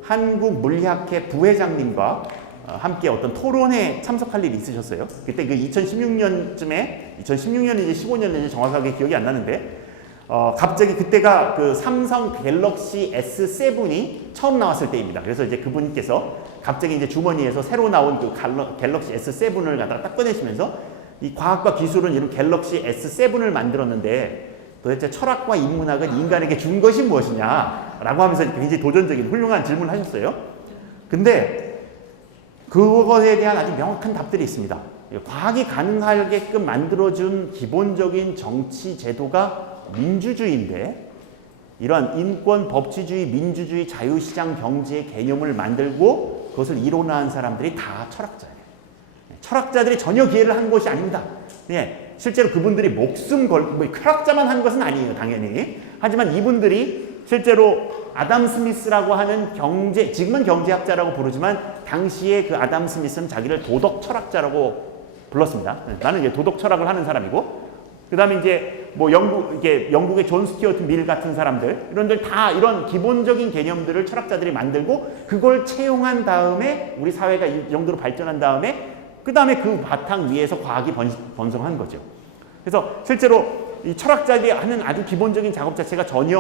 한국 물리학회 부회장님과 함께 어떤 토론에 참석할 일이 있으셨어요. 그때 2016년쯤에 2016년인지 15년인지 정확하게 기억이 안 나는데 갑자기 그때가 삼성 갤럭시 S7이 처음 나왔을 때입니다. 그래서 이제 그분께서 갑자기 이제 주머니에서 새로 나온 갤럭시 S7을 갖다가 딱 꺼내시면서 이 과학과 기술은 이런 갤럭시 S7을 만들었는데 도대체 철학과 인문학은 인간에게 준 것이 무엇이냐라고 하면서 굉장히 도전적인 훌륭한 질문을 하셨어요. 근데 그것에 대한 아주 명확한 답들이 있습니다. 과학이 가능하게끔 만들어준 기본적인 정치 제도가 민주주의인데 이러한 인권, 법치주의, 민주주의, 자유시장 경제의 개념을 만들고 그것을 이론화한 사람들이 다 철학자예요. 철학자들이 전혀 기여를 한 것이 아닙니다. 예, 실제로 그분들이 목숨 걸고 철학자만 한 것은 아니에요, 당연히. 하지만 이분들이 실제로 아담 스미스라고 하는 지금은 경제학자라고 부르지만 당시에 그 아담 스미스는 자기를 도덕 철학자라고 불렀습니다. 나는 이제 도덕 철학을 하는 사람이고, 그 다음에 이제 뭐 영국의 존 스튜어트 밀 같은 사람들 이런들 다 이런 기본적인 개념들을 철학자들이 만들고 그걸 채용한 다음에 우리 사회가 이 정도로 발전한 다음에 그 다음에 그 바탕 위에서 과학이 번성한 거죠. 그래서 실제로 이 철학자들이 하는 아주 기본적인 작업 자체가 전혀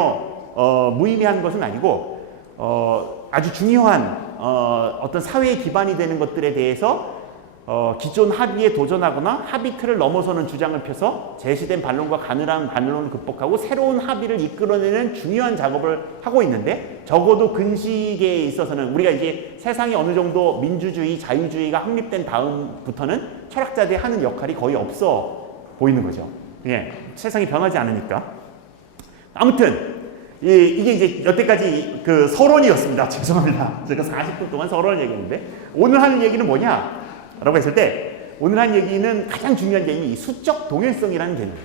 무의미한 것은 아니고 아주 중요한 어떤 사회의 기반이 되는 것들에 대해서 기존 합의에 도전하거나 합의 틀을 넘어서는 주장을 펴서 제시된 반론과 가늘한 반론을 극복하고 새로운 합의를 이끌어내는 중요한 작업을 하고 있는데 적어도 근시기에 있어서는 우리가 이제 세상이 어느 정도 민주주의, 자유주의가 확립된 다음부터는 철학자들이 하는 역할이 거의 없어 보이는 거죠. 예, 세상이 변하지 않으니까. 아무튼 이게 이제 여태까지 그 서론이었습니다. 죄송합니다. 제가 40분 동안 서론을 얘기했는데 오늘 하는 얘기는 뭐냐? 라고 했을 때 오늘 한 얘기는 가장 중요한 개념이 이 수적 동일성이라는 개념이에요.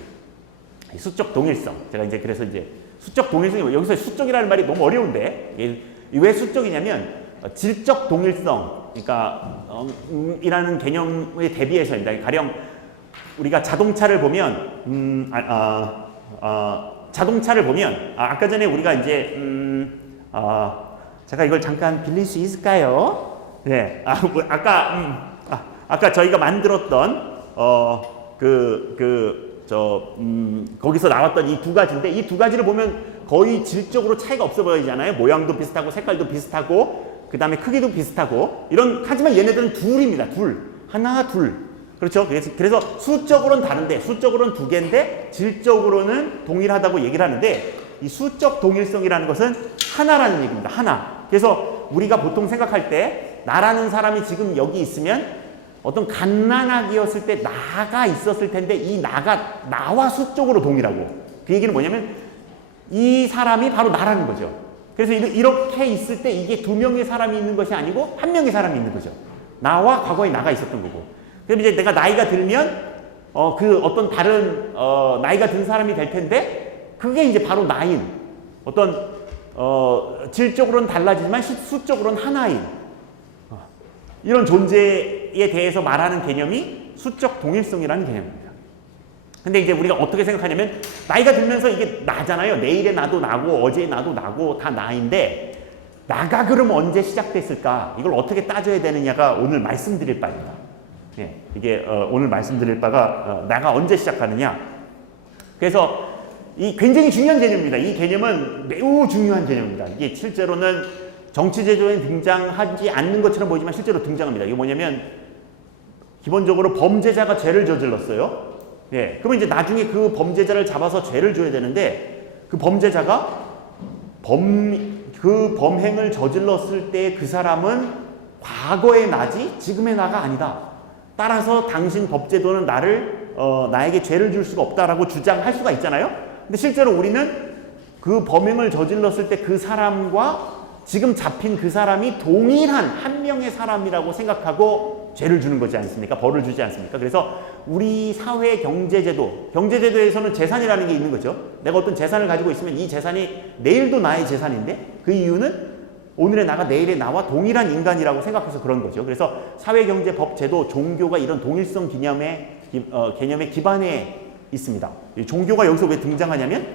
이 수적 동일성. 제가 이제 그래서 이제 수적 동일성이 여기서 수적이라는 말이 너무 어려운데 왜 수적이냐면 질적 동일성 그러니까 이라는 개념에 대비해서입니다. 가령 우리가 자동차를 보면 자동차를 보면 아까 전에 우리가 이제 제가 이걸 잠깐 빌릴 수 있을까요? 네. 아까 저희가 만들었던 거기서 나왔던 이 두 가지인데 이 두 가지를 보면 거의 질적으로 차이가 없어 보이잖아요. 모양도 비슷하고 색깔도 비슷하고 그 다음에 크기도 비슷하고 하지만 얘네들은 둘입니다. 하나 둘. 그렇죠. 그래서 수적으로는 다른데 수적으로는 두 개인데 질적으로는 동일하다고 얘기를 하는데 이 수적 동일성이라는 것은 하나라는 얘기입니다. 하나. 그래서 우리가 보통 생각할 때 나라는 사람이 지금 여기 있으면 어떤 갓난아기였을 때 나가 있었을 텐데 이 나와 수적으로 동일하고 그 얘기는 뭐냐면 이 사람이 바로 나라는 거죠. 그래서 이렇게 있을 때 이게 두 명의 사람이 있는 것이 아니고 한 명의 사람이 있는 거죠. 나와 과거에 나가 있었던 거고. 그럼 이제 내가 나이가 들면 그 어떤 다른 나이가 든 사람이 될 텐데 그게 이제 바로 나인 어떤 질적으로는 달라지지만 수적으로는 하나인 이런 존재에 대해서 말하는 개념이 수적 동일성이라는 개념입니다. 근데 이제 우리가 어떻게 생각하냐면 나이가 들면서 이게 나잖아요. 내일의 나도 나고 어제의 나도 나고 다 나인데 나가 그럼 언제 시작됐을까? 이걸 어떻게 따져야 되느냐가 오늘 말씀드릴 바입니다. 예, 이게 오늘 말씀드릴 바가 나가 언제 시작하느냐. 그래서 이 굉장히 중요한 개념입니다. 이 개념은 매우 중요한 개념입니다. 이게 실제로는 정치제도에 등장하지 않는 것처럼 보이지만 실제로 등장합니다. 이게 뭐냐면 기본적으로 범죄자가 죄를 저질렀어요. 예, 그러면 이제 나중에 그 범죄자를 잡아서 죄를 줘야 되는데 그 범죄자가 그 범행을 저질렀을 때 그 사람은 과거의 나지 지금의 나가 아니다. 따라서 당신 법제도는 나에게 죄를 줄 수가 없다라고 주장할 수가 있잖아요. 근데 실제로 우리는 그 범행을 저질렀을 때 그 사람과 지금 잡힌 그 사람이 동일한 한 명의 사람이라고 생각하고 죄를 주는 거지 않습니까? 벌을 주지 않습니까? 그래서 우리 사회 경제제도에서는 재산이라는 게 있는 거죠. 내가 어떤 재산을 가지고 있으면 이 재산이 내일도 나의 재산인데 그 이유는 오늘의 나가 내일의 나와 동일한 인간이라고 생각해서 그런 거죠. 그래서 사회, 경제, 법, 제도, 종교가 이런 동일성 개념의 기반에 있습니다. 이 종교가 여기서 왜 등장하냐면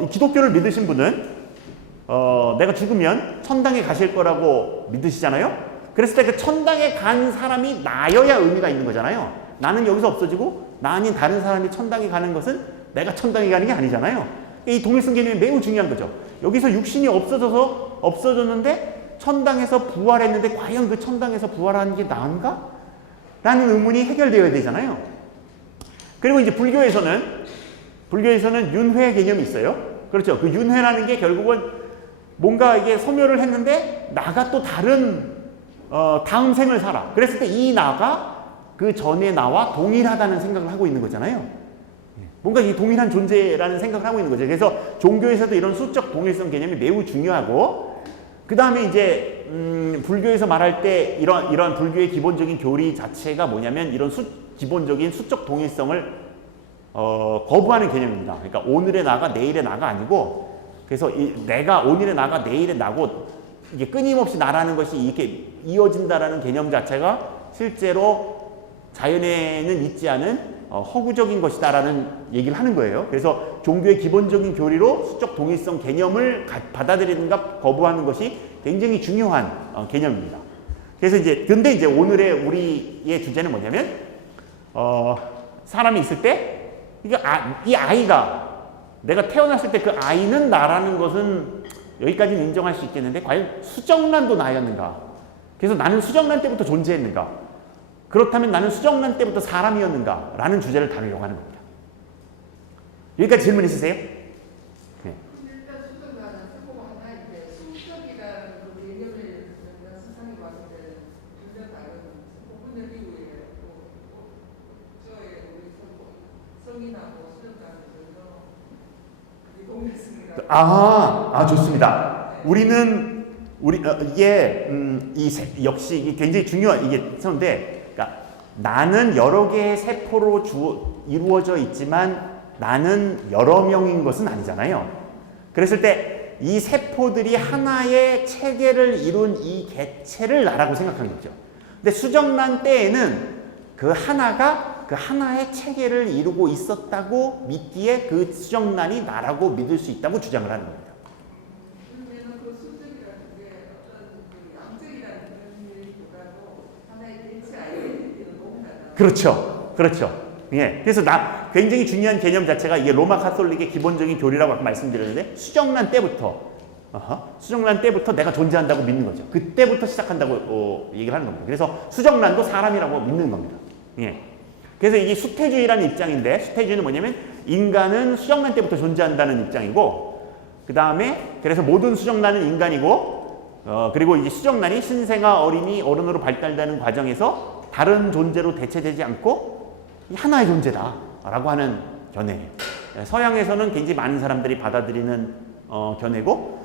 이 기독교를 믿으신 분은 내가 죽으면 천당에 가실 거라고 믿으시잖아요. 그랬을 때 그 천당에 간 사람이 나여야 의미가 있는 거잖아요. 나는 여기서 없어지고 나 아닌 다른 사람이 천당에 가는 것은 내가 천당에 가는 게 아니잖아요. 이 동일성 개념이 매우 중요한 거죠. 여기서 육신이 없어졌는데 천당에서 부활했는데 과연 그 천당에서 부활하는 게 나은가? 라는 의문이 해결되어야 되잖아요. 그리고 이제 불교에서는 윤회 개념이 있어요. 그렇죠. 그 윤회라는 게 결국은 뭔가 이게 소멸을 했는데 나가 또 다른 다음 생을 살아. 그랬을 때 이 나가 그 전의 나와 동일하다는 생각을 하고 있는 거잖아요. 뭔가 이 동일한 존재라는 생각을 하고 있는 거죠. 그래서 종교에서도 이런 수적 동일성 개념이 매우 중요하고 그 다음에 이제 불교에서 말할 때 이런 불교의 기본적인 교리 자체가 뭐냐면 이런 기본적인 수적 동일성을 거부하는 개념입니다. 그러니까 오늘의 나가 내일의 나가 아니고 그래서 내가 오늘의 나가 내일의 나고 이게 끊임없이 나라는 것이 이렇게 이어진다라는 개념 자체가 실제로 자연에는 있지 않은 허구적인 것이다라는 얘기를 하는 거예요. 그래서 종교의 기본적인 교리로 수적 동일성 개념을 받아들이는가 거부하는 것이 굉장히 중요한 개념입니다. 그래서 근데 이제 오늘의 우리의 주제는 뭐냐면 사람이 있을 때 이 아이가 내가 태어났을 때 그 아이는 나라는 것은 여기까지는 인정할 수 있겠는데 과연 수정란도 나였는가? 그래서 나는 수정란 때부터 존재했는가? 그렇다면 나는 수정란 때부터 사람이었는가? 라는 주제를 다루려고 하는 겁니다. 여기까지 질문 있으세요? 네. 일단 수정과는 세포가 하나인데 수적이라는 그 개념을 우리가 세상에 왔을 때 완전 다른 세포분열 이후에 저의 우리 성인하고 수정과는 전혀 미동했습니다. 좋습니다. 우리는 이게 역시 이게 굉장히 중요한 이게 그런데 그러니까 나는 여러 개의 세포로 이루어져 있지만 나는 여러 명인 것은 아니잖아요. 그랬을 때 이 세포들이 하나의 체계를 이룬 이 개체를 나라고 생각하는 거죠. 근데 수정란 때에는 그 하나가 그 하나의 체계를 이루고 있었다고 믿기에 그 수정란이 나라고 믿을 수 있다고 주장을 하는 겁니다. 그러면 그 수적이라는 게 어떤 그 양적이라는 그런 일보다도 하나의 개체 아이덴티티를 너무 다르다. 그렇죠. 예. 그래서 굉장히 중요한 개념 자체가 이게 로마 카톨릭의 기본적인 교리라고 아까 말씀드렸는데 수정란 때부터 내가 존재한다고 믿는 거죠. 그때부터 시작한다고 얘기를 하는 겁니다. 그래서 수정란도 사람이라고 믿는 겁니다. 예. 그래서 이게 수태주의라는 입장인데 수태주의는 뭐냐면 인간은 수정란 때부터 존재한다는 입장이고 그 다음에 그래서 모든 수정란은 인간이고 그리고 이제 수정란이 신생아 어린이 어른으로 발달되는 과정에서 다른 존재로 대체되지 않고 하나의 존재다라고 하는 견해예요. 서양에서는 굉장히 많은 사람들이 받아들이는 견해고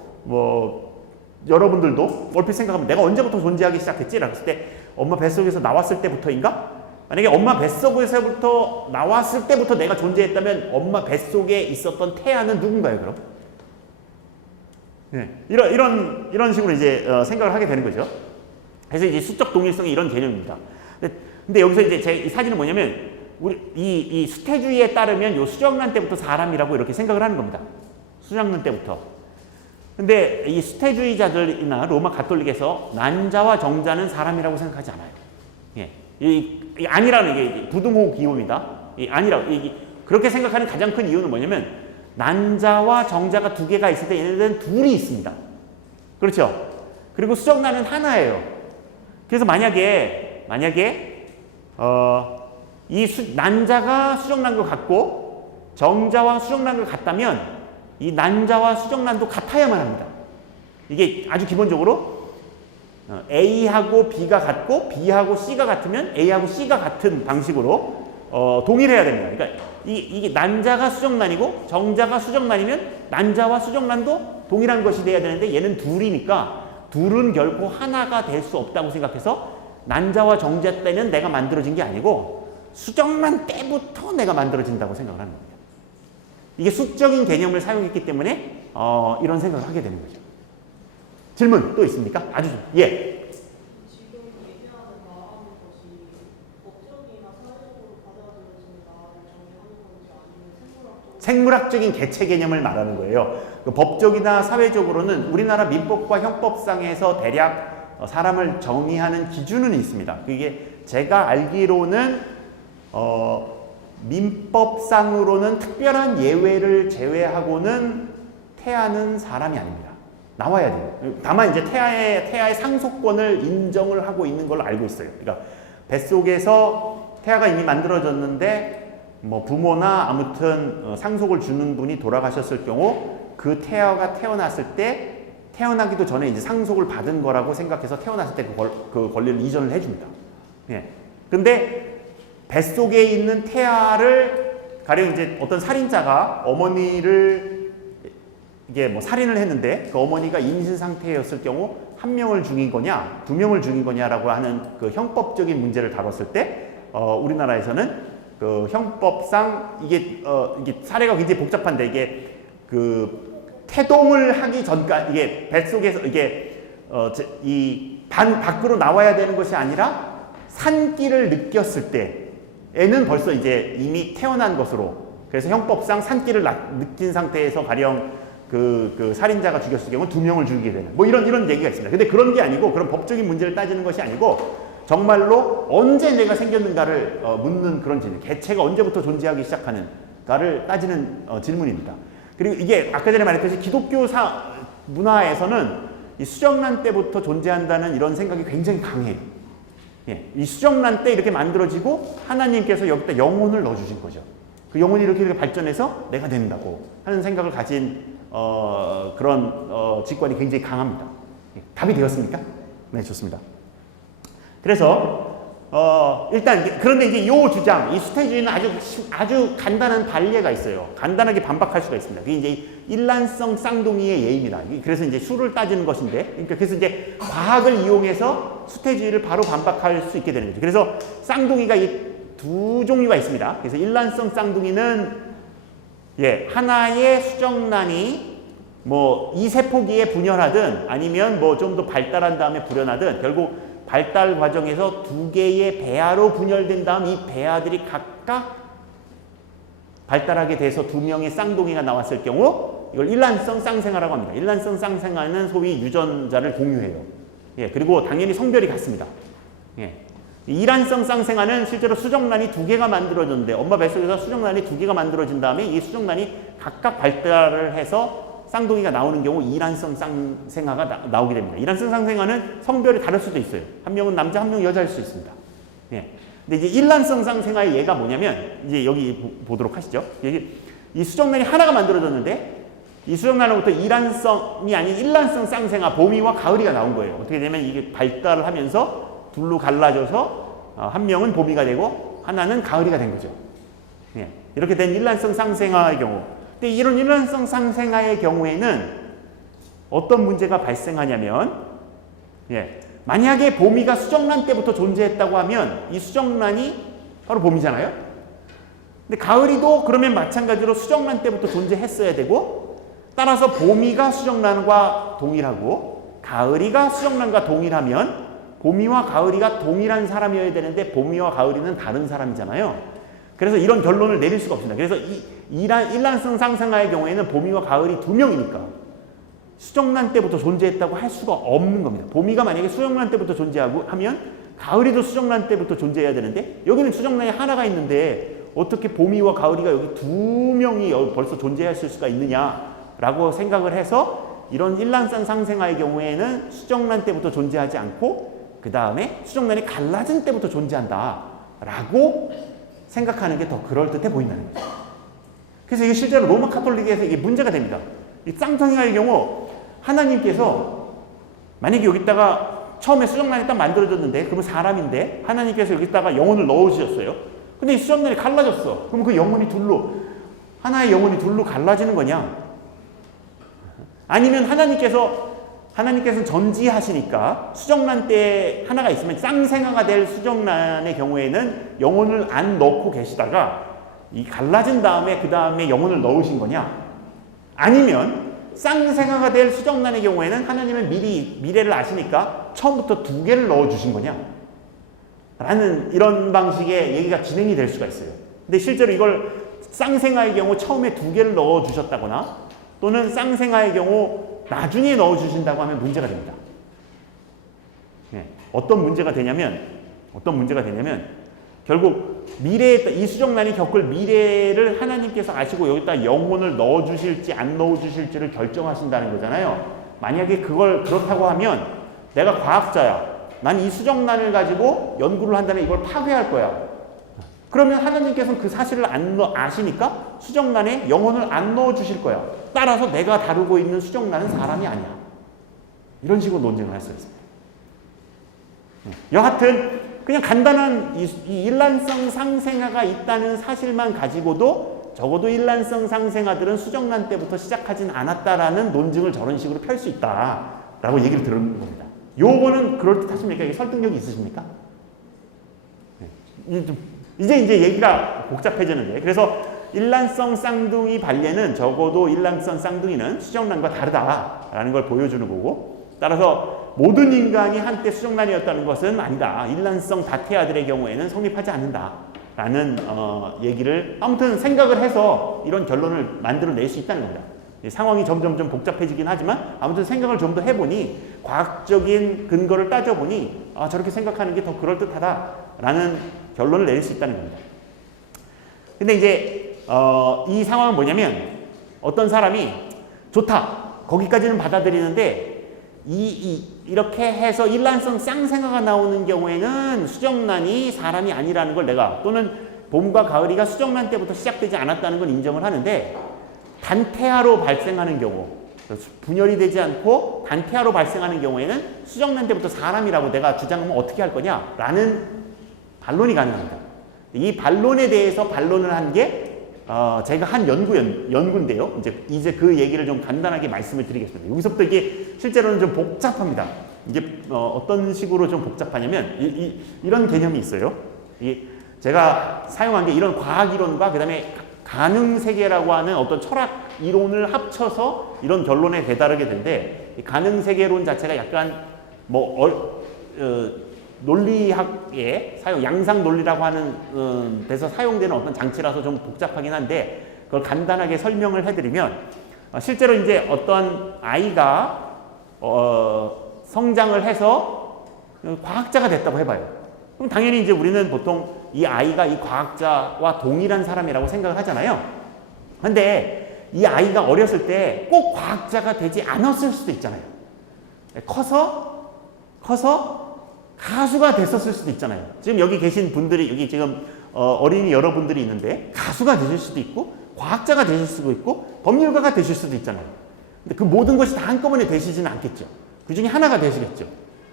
여러분들도 얼핏 생각하면 내가 언제부터 존재하기 시작했지? 라고 했을 때 엄마 뱃속에서 나왔을 때부터인가? 만약에 엄마 뱃속에서부터 나왔을 때부터 내가 존재했다면 엄마 뱃속에 있었던 태아는 누군가요, 그럼? 네, 이런 식으로 이제 생각을 하게 되는 거죠. 그래서 이제 수적 동일성이 이런 개념입니다. 근데 여기서 이제 제 이 사진은 뭐냐면 이 수태주의에 따르면 요 수정란 때부터 사람이라고 이렇게 생각을 하는 겁니다. 수정란 때부터. 근데 이 수태주의자들이나 로마 가톨릭에서 난자와 정자는 사람이라고 생각하지 않아요. 예. 이 아니라는 이게 부등호 기호입니다. 아니라고. 그렇게 생각하는 가장 큰 이유는 뭐냐면 난자와 정자가 두 개가 있을 때 얘네들은 둘이 있습니다. 그렇죠? 그리고 수정란은 하나예요. 그래서 만약에 난자가 수정란과 같고 정자와 수정란과 같다면 이 난자와 수정란도 같아야만 합니다. 이게 아주 기본적으로 A하고 B가 같고 B하고 C가 같으면 A하고 C가 같은 방식으로 동일해야 됩니다. 그러니까 이게 난자가 수정란이고 정자가 수정란이면 난자와 수정란도 동일한 것이 돼야 되는데 얘는 둘이니까 둘은 결코 하나가 될 수 없다고 생각해서 난자와 정자 때는 내가 만들어진 게 아니고 수정란 때부터 내가 만들어진다고 생각을 하는 겁니다. 이게 수적인 개념을 사용했기 때문에 이런 생각을 하게 되는 거죠. 질문 또 있습니까? 예. 지금 얘기하는 말하는 것이 법적이나 사회적으로 받아들여지는 나를 정의하는 건지 아니면 생물학적인 개체 개념을 말하는 거예요. 그 법적이나 사회적으로는 우리나라 민법과 형법상에서 대략 사람을 정의하는 기준은 있습니다. 그게 제가 알기로는 민법상으로는 특별한 예외를 제외하고는 태아는 사람이 아닙니다. 나와야 돼요. 다만 이제 태아의 상속권을 인정을 하고 있는 걸로 알고 있어요. 그러니까 뱃속에서 태아가 이미 만들어졌는데 부모나 아무튼 상속을 주는 분이 돌아가셨을 경우 그 태아가 태어났을 때 태어나기도 전에 이제 상속을 받은 거라고 생각해서 태어났을 때 그 권리를 이전을 해줍니다. 예. 근데 뱃속에 있는 태아를 가령 이제 어떤 살인자가 어머니를 이게 살인을 했는데 그 어머니가 임신 상태였을 경우 한 명을 죽인 거냐, 두 명을 죽인 거냐라고 하는 그 형법적인 문제를 다뤘을 때 우리나라에서는 그 형법상 이게 사례가 굉장히 복잡한데 이게 그 태동을 하기 전까지 이게 뱃속에서 이게 이 밖으로 나와야 되는 것이 아니라 산기를 느꼈을 때 애는 벌써 이제 이미 태어난 것으로, 그래서 형법상 산기를 느낀 상태에서 가령 그 살인자가 죽였을 경우 2명을 죽이게 되는 뭐 이런 얘기가 있습니다. 근데 그런 게 아니고, 그런 법적인 문제를 따지는 것이 아니고 정말로 언제 내가 생겼는가를 묻는 그런 질문, 개체가 언제부터 존재하기 시작하는가를 따지는 질문입니다. 그리고 이게 아까 전에 말했듯이 기독교 문화에서는 이 수정란 때부터 존재한다는 이런 생각이 굉장히 강해요. 예, 이 수정란 때 이렇게 만들어지고 하나님께서 여기다 영혼을 넣어주신 거죠. 그 영혼이 이렇게 발전해서 내가 된다고 하는 생각을 가진 그런 직관이 굉장히 강합니다. 예, 답이 되었습니까? 네, 좋습니다. 그래서 일단 그런데 이제 이 주장, 이 수태주의는 아주 간단한 반례가 있어요. 간단하게 반박할 수가 있습니다. 그게 이제 일란성 쌍둥이의 예입니다. 그래서 이제 수를 따지는 것인데, 그러니까 그래서 이제 과학을 이용해서 수태주의를 바로 반박할 수 있게 되는 거죠. 그래서 쌍둥이가 이 두 종류가 있습니다. 그래서 일란성 쌍둥이는 하나의 수정란이 뭐 이세포기에 분열하든 아니면 뭐 좀 더 발달한 다음에 불현하든 결국 발달 과정에서 2개의 배아로 분열된 다음 이 배아들이 각각 발달하게 돼서 2명의 쌍둥이가 나왔을 경우 이걸 일란성 쌍생아라고 합니다. 일란성 쌍생아는 소위 유전자를 공유해요. 그리고 당연히 성별이 같습니다. 일란성 쌍생아는 실제로 수정란이 2개가 만들어졌는데, 엄마 뱃속에서 수정란이 2개가 만들어진 다음에 이 수정란이 각각 발달을 해서 쌍둥이가 나오는 경우 이란성 쌍생아가 나오게 됩니다. 이란성 쌍생아는 성별이 다를 수도 있어요. 한 명은 남자, 한 명은 여자일 수 있습니다. 근데 이제 일란성 쌍생아의 예가 뭐냐면, 이제 여기 보도록 하시죠. 이 수정란이 하나가 만들어졌는데, 이 수정란으로부터 이란성이 아닌 일란성 쌍생아, 봄이와 가을이가 나온 거예요. 어떻게 되면 이게 발달을 하면서 둘로 갈라져서 한 명은 봄이가 되고 하나는 가을이가 된 거죠. 이렇게 된 일란성 쌍생아의 경우, 근데 이런 일란성 쌍생아의 경우에는 어떤 문제가 발생하냐면, 만약에 봄이가 수정란 때부터 존재했다고 하면 이 수정란이 바로 봄이잖아요. 근데 가을이도 그러면 마찬가지로 수정란 때부터 존재했어야 되고, 따라서 봄이가 수정란과 동일하고 가을이가 수정란과 동일하면 봄이와 가을이가 동일한 사람이어야 되는데 봄이와 가을이는 다른 사람이잖아요. 그래서 이런 결론을 내릴 수가 없습니다. 그래서 일란성 쌍생아의 경우에는 봄이와 가을이 2명이니까 수정란 때부터 존재했다고 할 수가 없는 겁니다. 봄이가 만약에 수정란 때부터 존재하고 하면 가을이도 수정란 때부터 존재해야 되는데, 여기는 수정란이 하나가 있는데 어떻게 봄이와 가을이가 여기 2명이 벌써 존재했을 수가 있느냐라고 생각을 해서 이런 일란성 쌍생아의 경우에는 수정란 때부터 존재하지 않고 그 다음에 수정란이 갈라진 때부터 존재한다라고 생각하는 게 더 그럴듯해 보인다는 거죠. 그래서 이게 실제로 로마 카톨릭에서 이게 문제가 됩니다. 이 쌍둥이의 경우 하나님께서 만약에 여기다가 처음에 수정란이 딱 만들어졌는데, 그러면 사람인데 하나님께서 여기다가 영혼을 넣어주셨어요. 근데 이 수정란이 갈라졌어. 그럼 그 영혼이 하나의 영혼이 둘로 갈라지는 거냐? 아니면 하나님께서는 전지하시니까 수정란 때 하나가 있으면 쌍생아가 될 수정란의 경우에는 영혼을 안 넣고 계시다가 이 갈라진 다음에 그 다음에 영혼을 넣으신 거냐? 아니면 쌍생아가 될 수정란의 경우에는 하나님은 미래를 아시니까 처음부터 2개를 넣어주신 거냐? 라는 이런 방식의 얘기가 진행이 될 수가 있어요. 근데 실제로 이걸 쌍생아의 경우 처음에 2개를 넣어주셨다거나 또는 쌍생아의 경우 나중에 넣어주신다고 하면 문제가 됩니다. 어떤 문제가 되냐면 결국 이 수정란이 겪을 미래를 하나님께서 아시고 여기다 영혼을 넣어주실지 안 넣어주실지를 결정하신다는 거잖아요. 만약에 그렇다고 하면 내가 과학자야. 난 이 수정란을 가지고 연구를 한다면 이걸 파괴할 거야. 그러면 하나님께서는 그 사실을 아시니까 수정란에 영혼을 안 넣어주실 거야. 따라서 내가 다루고 있는 수정란은 사람이 아니야. 이런 식으로 논쟁을 할 수 있습니다. 여하튼 그냥 간단한 이 일란성 쌍생아가 있다는 사실만 가지고도 적어도 일란성 쌍생아들은 수정란 때부터 시작하진 않았다라는 논증을 저런 식으로 펼 수 있다라고 얘기를 들은 겁니다. 요거는 그럴듯하십니까? 이게 설득력이 있으십니까? 이제 얘기가 복잡해지는데, 그래서 일란성 쌍둥이 반례는 적어도 일란성 쌍둥이는 수정란과 다르다라는 걸 보여주는 거고, 따라서 모든 인간이 한때 수정란이었다는 것은 아니다. 일란성 다태아들의 경우에는 성립하지 않는다 라는 얘기를 아무튼 생각을 해서 이런 결론을 만들어낼 수 있다는 겁니다. 상황이 점점 좀 복잡해지긴 하지만 아무튼 생각을 좀 더 해보니 과학적인 근거를 따져보니 저렇게 생각하는 게 더 그럴듯하다라는 결론을 내릴 수 있다는 겁니다. 근데 이제 이 상황은 뭐냐면 어떤 사람이 좋다 거기까지는 받아들이는데 이렇게 해서 일란성 쌍생아가 나오는 경우에는 수정란이 사람이 아니라는 걸 내가 또는 봄과 가을이가 수정란 때부터 시작되지 않았다는 건 인정을 하는데 단태아로 발생하는 경우 분열이 되지 않고 단태아로 발생하는 경우에는 수정란 때부터 사람이라고 내가 주장하면 어떻게 할 거냐라는 반론이 가능합니다. 이 반론에 대해서 반론을 한 게 제가 한 연구인데요. 이제 그 얘기를 좀 간단하게 말씀을 드리겠습니다. 여기서부터 이게 실제로는 좀 복잡합니다. 이게 어떤 식으로 좀 복잡하냐면 이런 개념이 있어요. 제가 사용한 게 이런 과학 이론과 그다음에 가능 세계라고 하는 어떤 철학 이론을 합쳐서 이런 결론에 다다르게 되는데 가능 세계론 자체가 약간 논리학의 사용, 양상 논리라고 하는 데서 사용되는 어떤 장치라서 좀 복잡하긴 한데 그걸 간단하게 설명을 해드리면 실제로 이제 어떤 아이가 성장을 해서 과학자가 됐다고 해봐요. 그럼 당연히 이제 우리는 보통 이 아이가 이 과학자와 동일한 사람이라고 생각을 하잖아요. 근데 이 아이가 어렸을 때 꼭 과학자가 되지 않았을 수도 있잖아요. 커서 가수가 됐었을 수도 있잖아요. 지금 여기 계신 분들이 여기 지금 어린이 여러분들이 있는데 가수가 되실 수도 있고 과학자가 되실 수도 있고 법률가가 되실 수도 있잖아요. 근데 그 모든 것이 다 한꺼번에 되시지는 않겠죠. 그 중에 하나가 되시겠죠.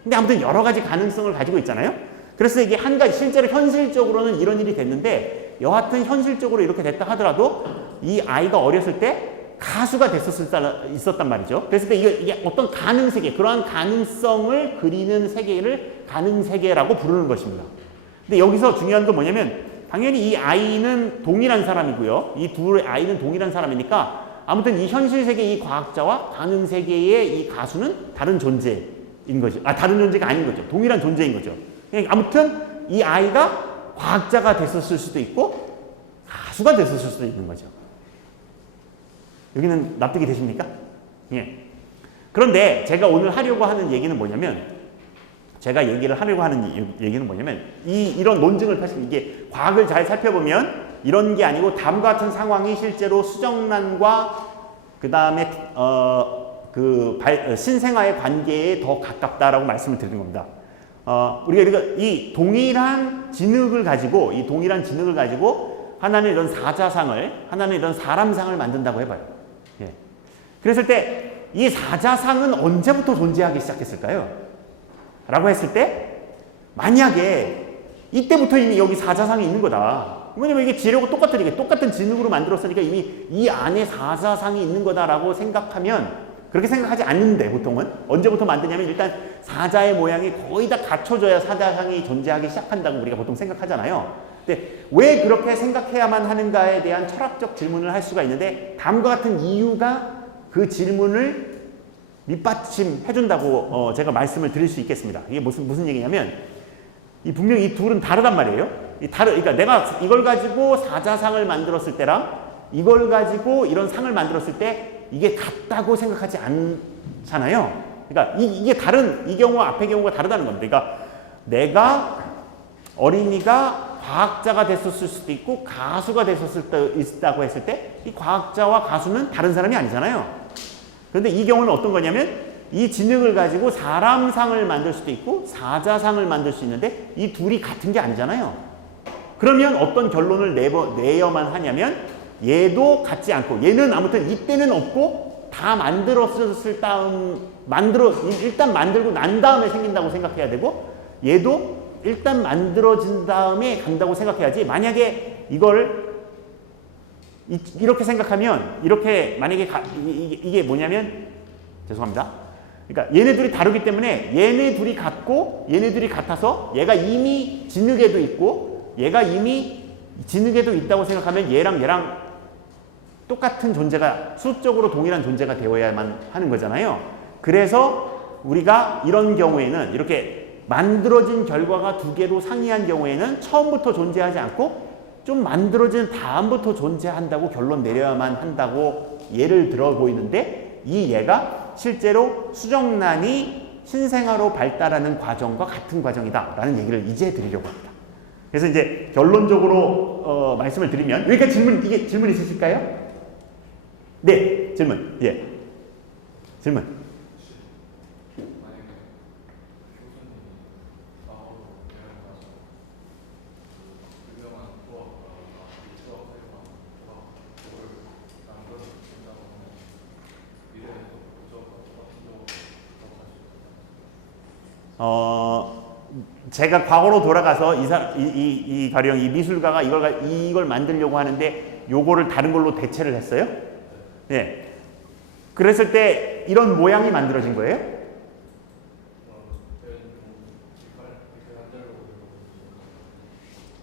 근데 아무튼 여러 가지 가능성을 가지고 있잖아요. 그래서 이게 한 가지 실제로 현실적으로는 이런 일이 됐는데 여하튼 현실적으로 이렇게 됐다 하더라도 이 아이가 어렸을 때 가수가 있었단 말이죠. 그래서 이게 어떤 가능 세계, 그러한 가능성을 그리는 세계를 가능 세계라고 부르는 것입니다. 근데 여기서 중요한 건 뭐냐면 당연히 이 아이는 동일한 사람이고요. 이 두 아이는 동일한 사람이니까 아무튼 이 현실 세계 이 과학자와 가능 세계의 이 가수는 다른 존재인 거죠. 다른 존재가 아닌 거죠. 동일한 존재인 거죠. 아무튼 이 아이가 과학자가 됐었을 수도 있고 가수가 됐었을 수도 있는 거죠. 여기는 납득이 되십니까? 예. 그런데 제가 오늘 하려고 하는 얘기는 뭐냐면 이런 논증을 펼치면 이게 과학을 잘 살펴보면 이런 게 아니고 다음과 같은 상황이 실제로 수정란과 그 다음에 신생아의 관계에 더 가깝다라고 말씀을 드리는 겁니다. 우리가 이 동일한 진흙을 가지고 하나는 이런 사자상을, 하나는 이런 사람상을 만든다고 해봐요. 예. 그랬을 때 이 사자상은 언제부터 존재하기 시작했을까요? 라고 했을 때 만약에 이때부터 이미 여기 사자상이 있는 거다. 왜냐면 이게 재료가 똑같은 진흙으로 만들었으니까 이미 이 안에 사자상이 있는 거다라고 생각하면 그렇게 생각하지 않는데 보통은 언제부터 만드냐면 일단 사자의 모양이 거의 다 갖춰져야 사자상이 존재하기 시작한다고 우리가 보통 생각하잖아요. 근데 왜 그렇게 생각해야만 하는가에 대한 철학적 질문을 할 수가 있는데 다음과 같은 이유가 그 질문을 밑받침해준다고 제가 말씀을 드릴 수 있겠습니다. 이게 무슨 얘기냐면 분명히 이 둘은 다르단 말이에요. 그러니까 내가 이걸 가지고 사자상을 만들었을 때랑 이걸 가지고 이런 상을 만들었을 때 이게 같다고 생각하지 않잖아요. 그러니까 이게 이 경우와 앞의 경우가 다르다는 겁니다. 그러니까 어린이가 과학자가 됐었을 수도 있고 가수가 있다고 했을 때 이 과학자와 가수는 다른 사람이 아니잖아요. 그런데 이 경우는 어떤 거냐면 이 진흙을 가지고 사람상을 만들 수도 있고 사자상을 만들 수 있는데 이 둘이 같은 게 아니잖아요. 그러면 어떤 결론을 내야만 하냐면 얘도 같지 않고 얘는 아무튼 이때는 없고 다 일단 만들고 난 다음에 생긴다고 생각해야 되고 얘도 일단 만들어진 다음에 간다고 생각해야지. 만약에 이걸 이렇게 생각하면 만약에 이게 뭐냐면 죄송합니다. 그러니까 얘네 둘이 다르기 때문에 얘네 둘이 같고 얘네 둘이 같아서 얘가 이미 진흙에도 있고 얘가 이미 진흙에도 있다고 생각하면 얘랑 똑같은 존재가 수적으로 동일한 존재가 되어야만 하는 거잖아요. 그래서 우리가 이런 경우에는 이렇게 만들어진 결과가 두 개로 상이한 경우에는 처음부터 존재하지 않고 좀 만들어진 다음부터 존재한다고 결론 내려야만 한다고 예를 들어 보이는데 이 예가 실제로 수정란이 신생아로 발달하는 과정과 같은 과정이다라는 얘기를 이제 드리려고 합니다. 그래서 이제 결론적으로 말씀을 드리면 여기까지 질문 있으실까요? 네, 질문. 예. 질문. 제가 과거로 돌아가서 가령 이 미술가가 이걸 만들려고 하는데 요거를 다른 걸로 대체를 했어요. 예. 그랬을 때 이런 모양이 만들어진 거예요?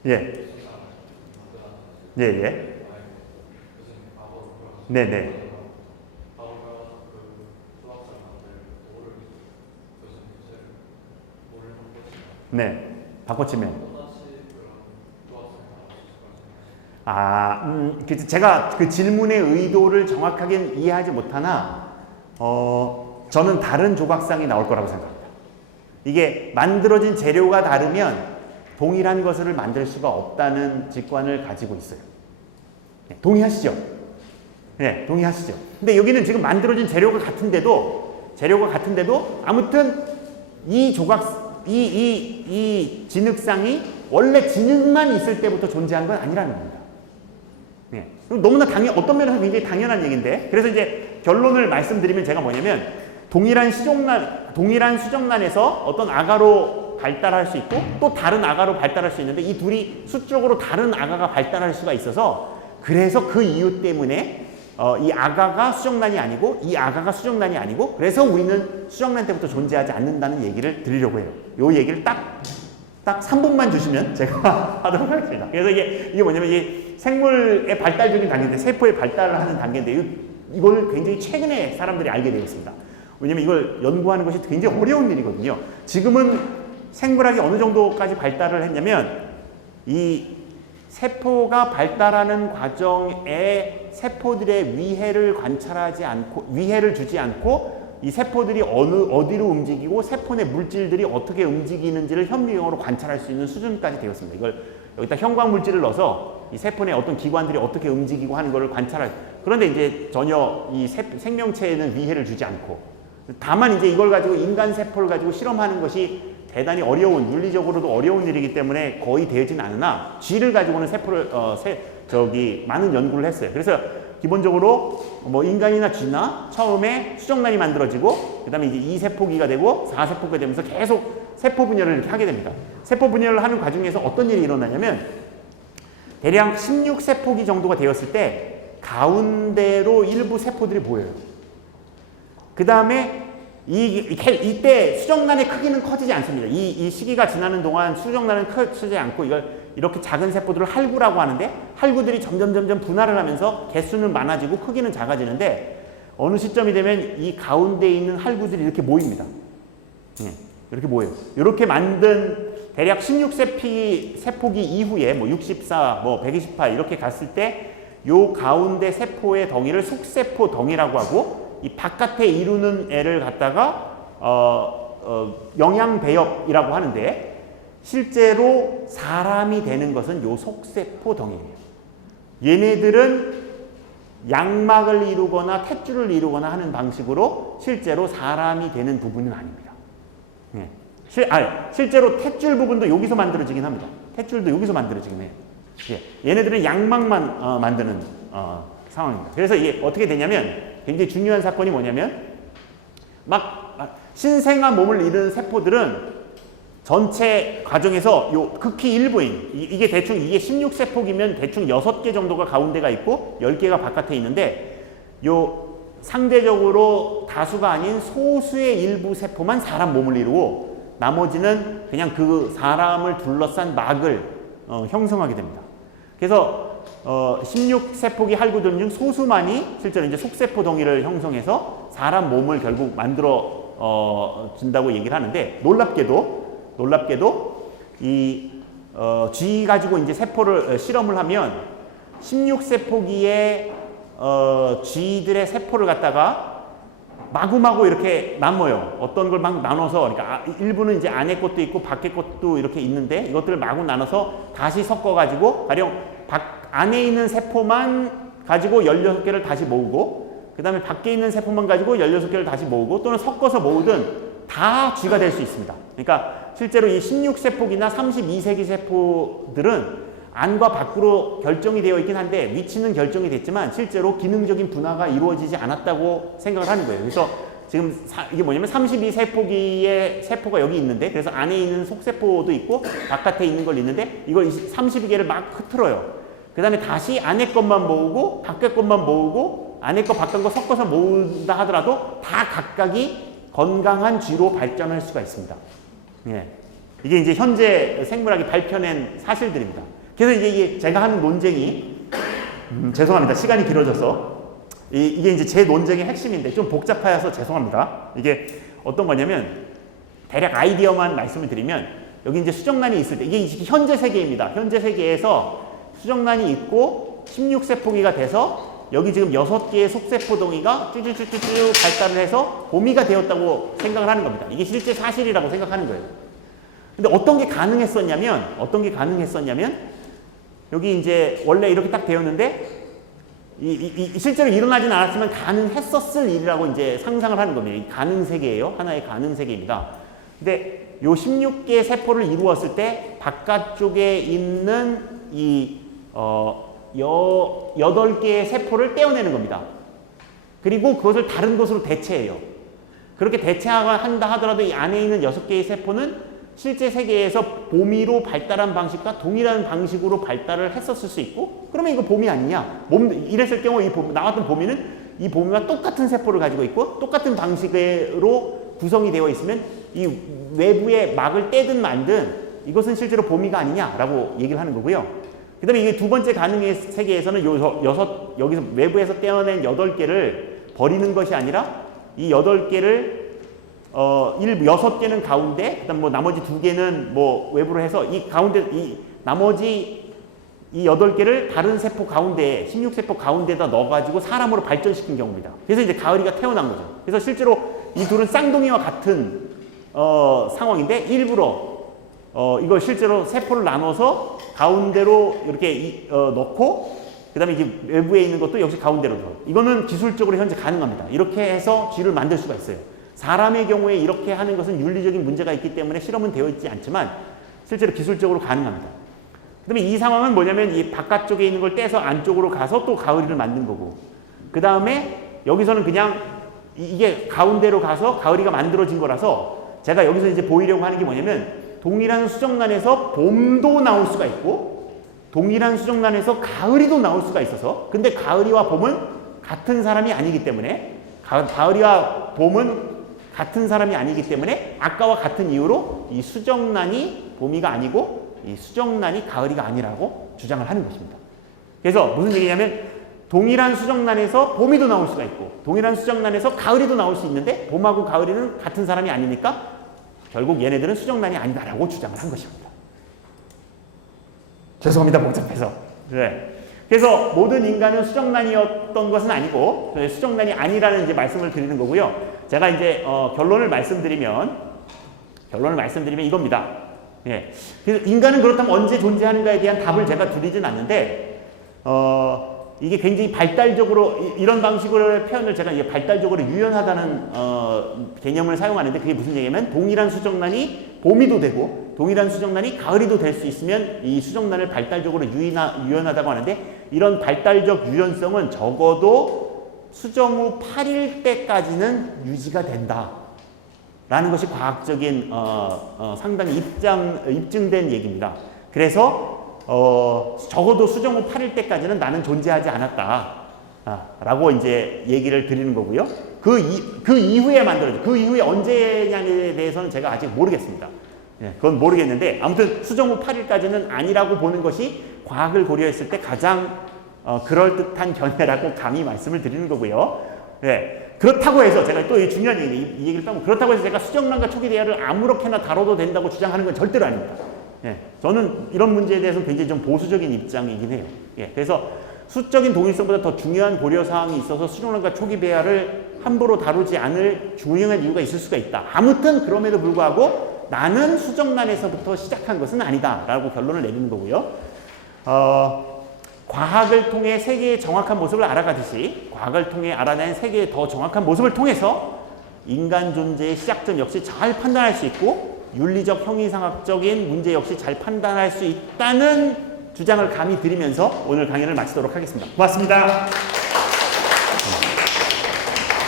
예. 예, 예. 네, 네. 네, 바꿔치면. 제가 그 질문의 의도를 정확하게 이해하지 못하나, 저는 다른 조각상이 나올 거라고 생각합니다. 이게 만들어진 재료가 다르면 동일한 것을 만들 수가 없다는 직관을 가지고 있어요. 네, 동의하시죠? 네, 동의하시죠? 근데 여기는 지금 만들어진 재료가 같은데도 아무튼 이 진흙상이 원래 진흙만 있을 때부터 존재한 건 아니라는 겁니다. 네. 너무나 어떤 면에서 굉장히 당연한 얘기인데, 그래서 이제 결론을 말씀드리면 제가 뭐냐면, 동일한 수정란에서 어떤 아가로 발달할 수 있고, 또 다른 아가로 발달할 수 있는데, 이 둘이 수적으로 다른 아가가 발달할 수가 있어서, 그래서 그 이유 때문에 이 아가가 수정란이 아니고 이 아가가 수정란이 아니고 그래서 우리는 수정란 때부터 존재하지 않는다는 얘기를 드리려고 해요. 요 얘기를 딱 3분만 주시면 제가 하도록 하겠습니다. 그래서 이게 뭐냐면 이 생물의 발달적인 단계인데 세포의 발달을 하는 단계인데 이걸 굉장히 최근에 사람들이 알게 되었습니다. 왜냐면 이걸 연구하는 것이 굉장히 어려운 일이거든요. 지금은 생물학이 어느 정도까지 발달을 했냐면 이 세포가 발달하는 과정에 세포들의 위해를 주지 않고 이 세포들이 어디로 움직이고 세포 내 물질들이 어떻게 움직이는지를 현미경으로 관찰할 수 있는 수준까지 되었습니다. 이걸 여기다 형광 물질을 넣어서 이 세포 내 어떤 기관들이 어떻게 움직이고 하는 것을 그런데 이제 전혀 이 생명체에는 위해를 주지 않고 다만 이제 이걸 가지고 인간 세포를 가지고 실험하는 것이 대단히 물리적으로도 어려운 일이기 때문에 거의 되어지는 않으나 쥐를 가지고는 많은 연구를 했어요. 그래서 기본적으로 뭐 인간이나 쥐나 처음에 수정란이 만들어지고 그다음에 이제 2세포기가 되고 4세포기가 되면서 계속 세포 분열을 이렇게 하게 됩니다. 세포 분열을 하는 과정에서 어떤 일이 일어나냐면 대략 16세포기 정도가 되었을 때 가운데로 일부 세포들이 보여요. 그 다음에 이때 수정란의 크기는 커지지 않습니다. 이 시기가 지나는 동안 수정란은 커지지 않고 이렇게 작은 세포들을 할구라고 하는데 할구들이 점점 분할을 하면서 개수는 많아지고 크기는 작아지는데 어느 시점이 되면 이 가운데 있는 할구들이 이렇게 모입니다. 이렇게 모여요. 이렇게 만든 대략 16세포기 이후에 64, 128 이렇게 갔을 때 요 가운데 세포의 덩이를 속세포 덩이라고 하고 이 바깥에 이루는 애를 갖다가 영양배엽이라고 하는데 실제로 사람이 되는 것은 요 속세포 덩이예요. 얘네들은 양막을 이루거나 탯줄을 이루거나 하는 방식으로 실제로 사람이 되는 부분은 아닙니다. 실제로 탯줄 부분도 여기서 만들어지긴 합니다. 탯줄도 여기서 만들어지긴 해요. 얘네들은 양막만 만드는 상황입니다. 그래서 이게 어떻게 되냐면 굉장히 중요한 사건이 뭐냐면 신생아 몸을 잃은 세포들은 전체 과정에서 요 극히 일부인 이게 16세포기면 대충 6개 정도가 가운데가 있고 10개가 바깥에 있는데 요 상대적으로 다수가 아닌 소수의 일부 세포만 사람 몸을 이루고 나머지는 그냥 그 사람을 둘러싼 막을 형성하게 됩니다. 그래서 16세포기 할구들 중 소수만이 실제로 이제 속세포 덩이를 형성해서 사람 몸을 결국 만들어 준다고 얘기를 하는데 놀랍게도 이 G 가지고 이제 세포를 실험을 하면 16세포기에 G들의 세포를 갖다가 마구마구 이렇게 나눠요. 어떤 걸 막 나눠서, 그러니까 일부는 이제 안에 것도 있고 밖에 것도 이렇게 있는데 이것들을 마구 나눠서 다시 섞어가지고 가령 안에 있는 세포만 가지고 16개를 다시 모으고 그 다음에 밖에 있는 세포만 가지고 16개를 다시 모으고 또는 섞어서 모으든 다 G가 될 수 있습니다. 그러니까 실제로 이 16세포기나 32세기 세포들은 안과 밖으로 결정이 되어 있긴 한데 위치는 결정이 됐지만 실제로 기능적인 분화가 이루어지지 않았다고 생각을 하는 거예요. 그래서 지금 이게 뭐냐면 32세포기의 세포가 여기 있는데 그래서 안에 있는 속세포도 있고 바깥에 있는 걸 있는데 이걸 32개를 막 흐트러요. 그 다음에 다시 안에 것만 모으고 밖에 것만 모으고 안에 거 밖에 거 섞어서 모은다 하더라도 다 각각이 건강한 G로 발전할 수가 있습니다. 예. 이게 이제 현재 생물학이 밝혀낸 사실들입니다. 그래서 이게 제가 하는 논쟁이 죄송합니다. 시간이 길어져서 이게 이제 제 논쟁의 핵심인데 좀 복잡해서 죄송합니다. 이게 어떤 거냐면 대략 아이디어만 말씀을 드리면 여기 이제 수정란이 있을 때 이게 현재 세계입니다. 현재 세계에서 수정란이 있고 16세포기가 돼서 여기 지금 6개의 속세포 동이가 쭈쭈쭈쭈 발달을 해서 봄이가 되었다고 생각을 하는 겁니다. 이게 실제 사실이라고 생각하는 거예요. 근데 어떤 게 가능했었냐면 여기 이제 원래 이렇게 딱 되었는데 실제로 일어나진 않았지만 가능했었을 일이라고 이제 상상을 하는 겁니다. 이 가능 세계예요. 하나의 가능 세계입니다. 근데 요 16개의 세포를 이루었을 때 바깥쪽에 있는 이 8개의 세포를 떼어내는 겁니다. 그리고 그것을 다른 것으로 대체해요. 그렇게 대체한다 하더라도 이 안에 있는 6개의 세포는 실제 세계에서 봄이로 발달한 방식과 동일한 방식으로 발달을 했었을 수 있고 그러면 이거 봄이 아니냐? 이랬을 경우 나왔던 봄이는 이 봄이와 똑같은 세포를 가지고 있고 똑같은 방식으로 구성이 되어 있으면 이 외부의 막을 떼든 만든 이것은 실제로 봄이가 아니냐라고 얘기를 하는 거고요. 그 다음에 이게 두 번째 가능의 세계에서는 여기서 외부에서 떼어낸 8개를 버리는 것이 아니라 이 8개를 6개는 가운데, 그 다음 뭐 나머지 2개는 뭐 외부로 해서 이 가운데, 나머지 이 8개를 다른 세포 가운데에, 16세포 가운데에다 넣어가지고 사람으로 발전시킨 경우입니다. 그래서 이제 가을이가 태어난 거죠. 그래서 실제로 이 둘은 쌍둥이와 같은, 상황인데 일부러, 이걸 실제로 세포를 나눠서 가운데로 이렇게 넣고, 그 다음에 이제 외부에 있는 것도 역시 가운데로 넣어요. 이거는 기술적으로 현재 가능합니다. 이렇게 해서 G를 만들 수가 있어요. 사람의 경우에 이렇게 하는 것은 윤리적인 문제가 있기 때문에 실험은 되어 있지 않지만 실제로 기술적으로 가능합니다. 그 다음에 이 상황은 뭐냐면 이 바깥쪽에 있는 걸 떼서 안쪽으로 가서 또 가을이를 만든 거고 그 다음에 여기서는 그냥 이게 가운데로 가서 가을이가 만들어진 거라서 제가 여기서 이제 보이려고 하는 게 뭐냐면 동일한 수정란에서 봄도 나올 수가 있고 동일한 수정란에서 가을이도 나올 수가 있어서 근데 가을이와 봄은 같은 사람이 아니기 때문에 가을이와 봄은 같은 사람이 아니기 때문에 아까와 같은 이유로 이 수정란이 봄이가 아니고 이 수정란이 가을이가 아니라고 주장을 하는 것입니다. 그래서 무슨 얘기냐면 동일한 수정란에서 봄이도 나올 수가 있고 동일한 수정란에서 가을이도 나올 수 있는데 봄하고 가을이는 같은 사람이 아니니까 결국 얘네들은 수정란이 아니다라고 주장을 한 것입니다. 죄송합니다. 복잡해서. 네. 그래서 모든 인간은 수정란이었던 것은 아니고 수정란이 아니라는 이제 말씀을 드리는 거고요. 제가 이제 결론을 말씀드리면 이겁니다. 예. 그래서 인간은 그렇다면 언제 존재하는가에 대한 답을 제가 드리진 않는데 이게 굉장히 발달적으로 이런 방식으로의 표현을 제가 이게 발달적으로 유연하다는 개념을 사용하는데 그게 무슨 얘기냐면 동일한 수정란이 봄이도 되고 동일한 수정란이 가을이도 될 수 있으면 이 수정란을 발달적으로 유연하다고 하는데 이런 발달적 유연성은 적어도 수정 후 8일 때까지는 유지가 된다 라는 것이 과학적인 상당히 입증된 얘기입니다. 그래서 적어도 수정 후 8일 때까지는 나는 존재하지 않았다 라고 이제 얘기를 드리는 거고요. 그 이후에 만들어진 그 이후에 언제냐에 대해서는 제가 아직 모르겠습니다. 예, 그건 모르겠는데 아무튼 수정 후 8일까지는 아니라고 보는 것이 과학을 고려했을 때 가장 그럴듯한 견해라고 감히 말씀을 드리는 거고요. 네. 그렇다고 해서 제가 또 중요한 이 얘기를 따면 그렇다고 해서 제가 수정란과 초기 대화를 아무렇게나 다뤄도 된다고 주장하는 건 절대로 아닙니다. 예, 저는 이런 문제에 대해서 굉장히 좀 보수적인 입장이긴 해요. 예, 그래서 수적인 동일성보다 더 중요한 고려 사항이 있어서 수정론과 초기 배열을 함부로 다루지 않을 중요한 이유가 있을 수가 있다. 아무튼 그럼에도 불구하고 나는 수정란에서부터 시작한 것은 아니다라고 결론을 내리는 거고요. 과학을 통해 세계의 정확한 모습을 알아가듯이 과학을 통해 알아낸 세계의 더 정확한 모습을 통해서 인간 존재의 시작점 역시 잘 판단할 수 있고 윤리적 형이상학적인 문제 역시 잘 판단할 수 있다는 주장을 감히 드리면서 오늘 강연을 마치도록 하겠습니다. 고맙습니다.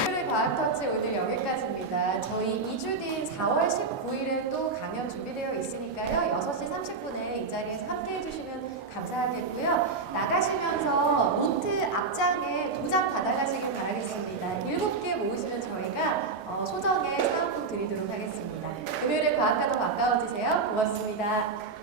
오늘의 과학터치 오늘 여기까지입니다. 저희 2주 뒤인 4월 19일에 또 강연 준비되어 있으니까요. 6시 30분에 이 자리에서 함께 해주시면 감사하겠고요. 나가시면서 노트 앞장에 도장 받아가시길 바라겠습니다. 7개 모으시면 저희가 소정의 사은품 드리도록 하겠습니다. 금요일에 과학과도 반가워지세요. 고맙습니다.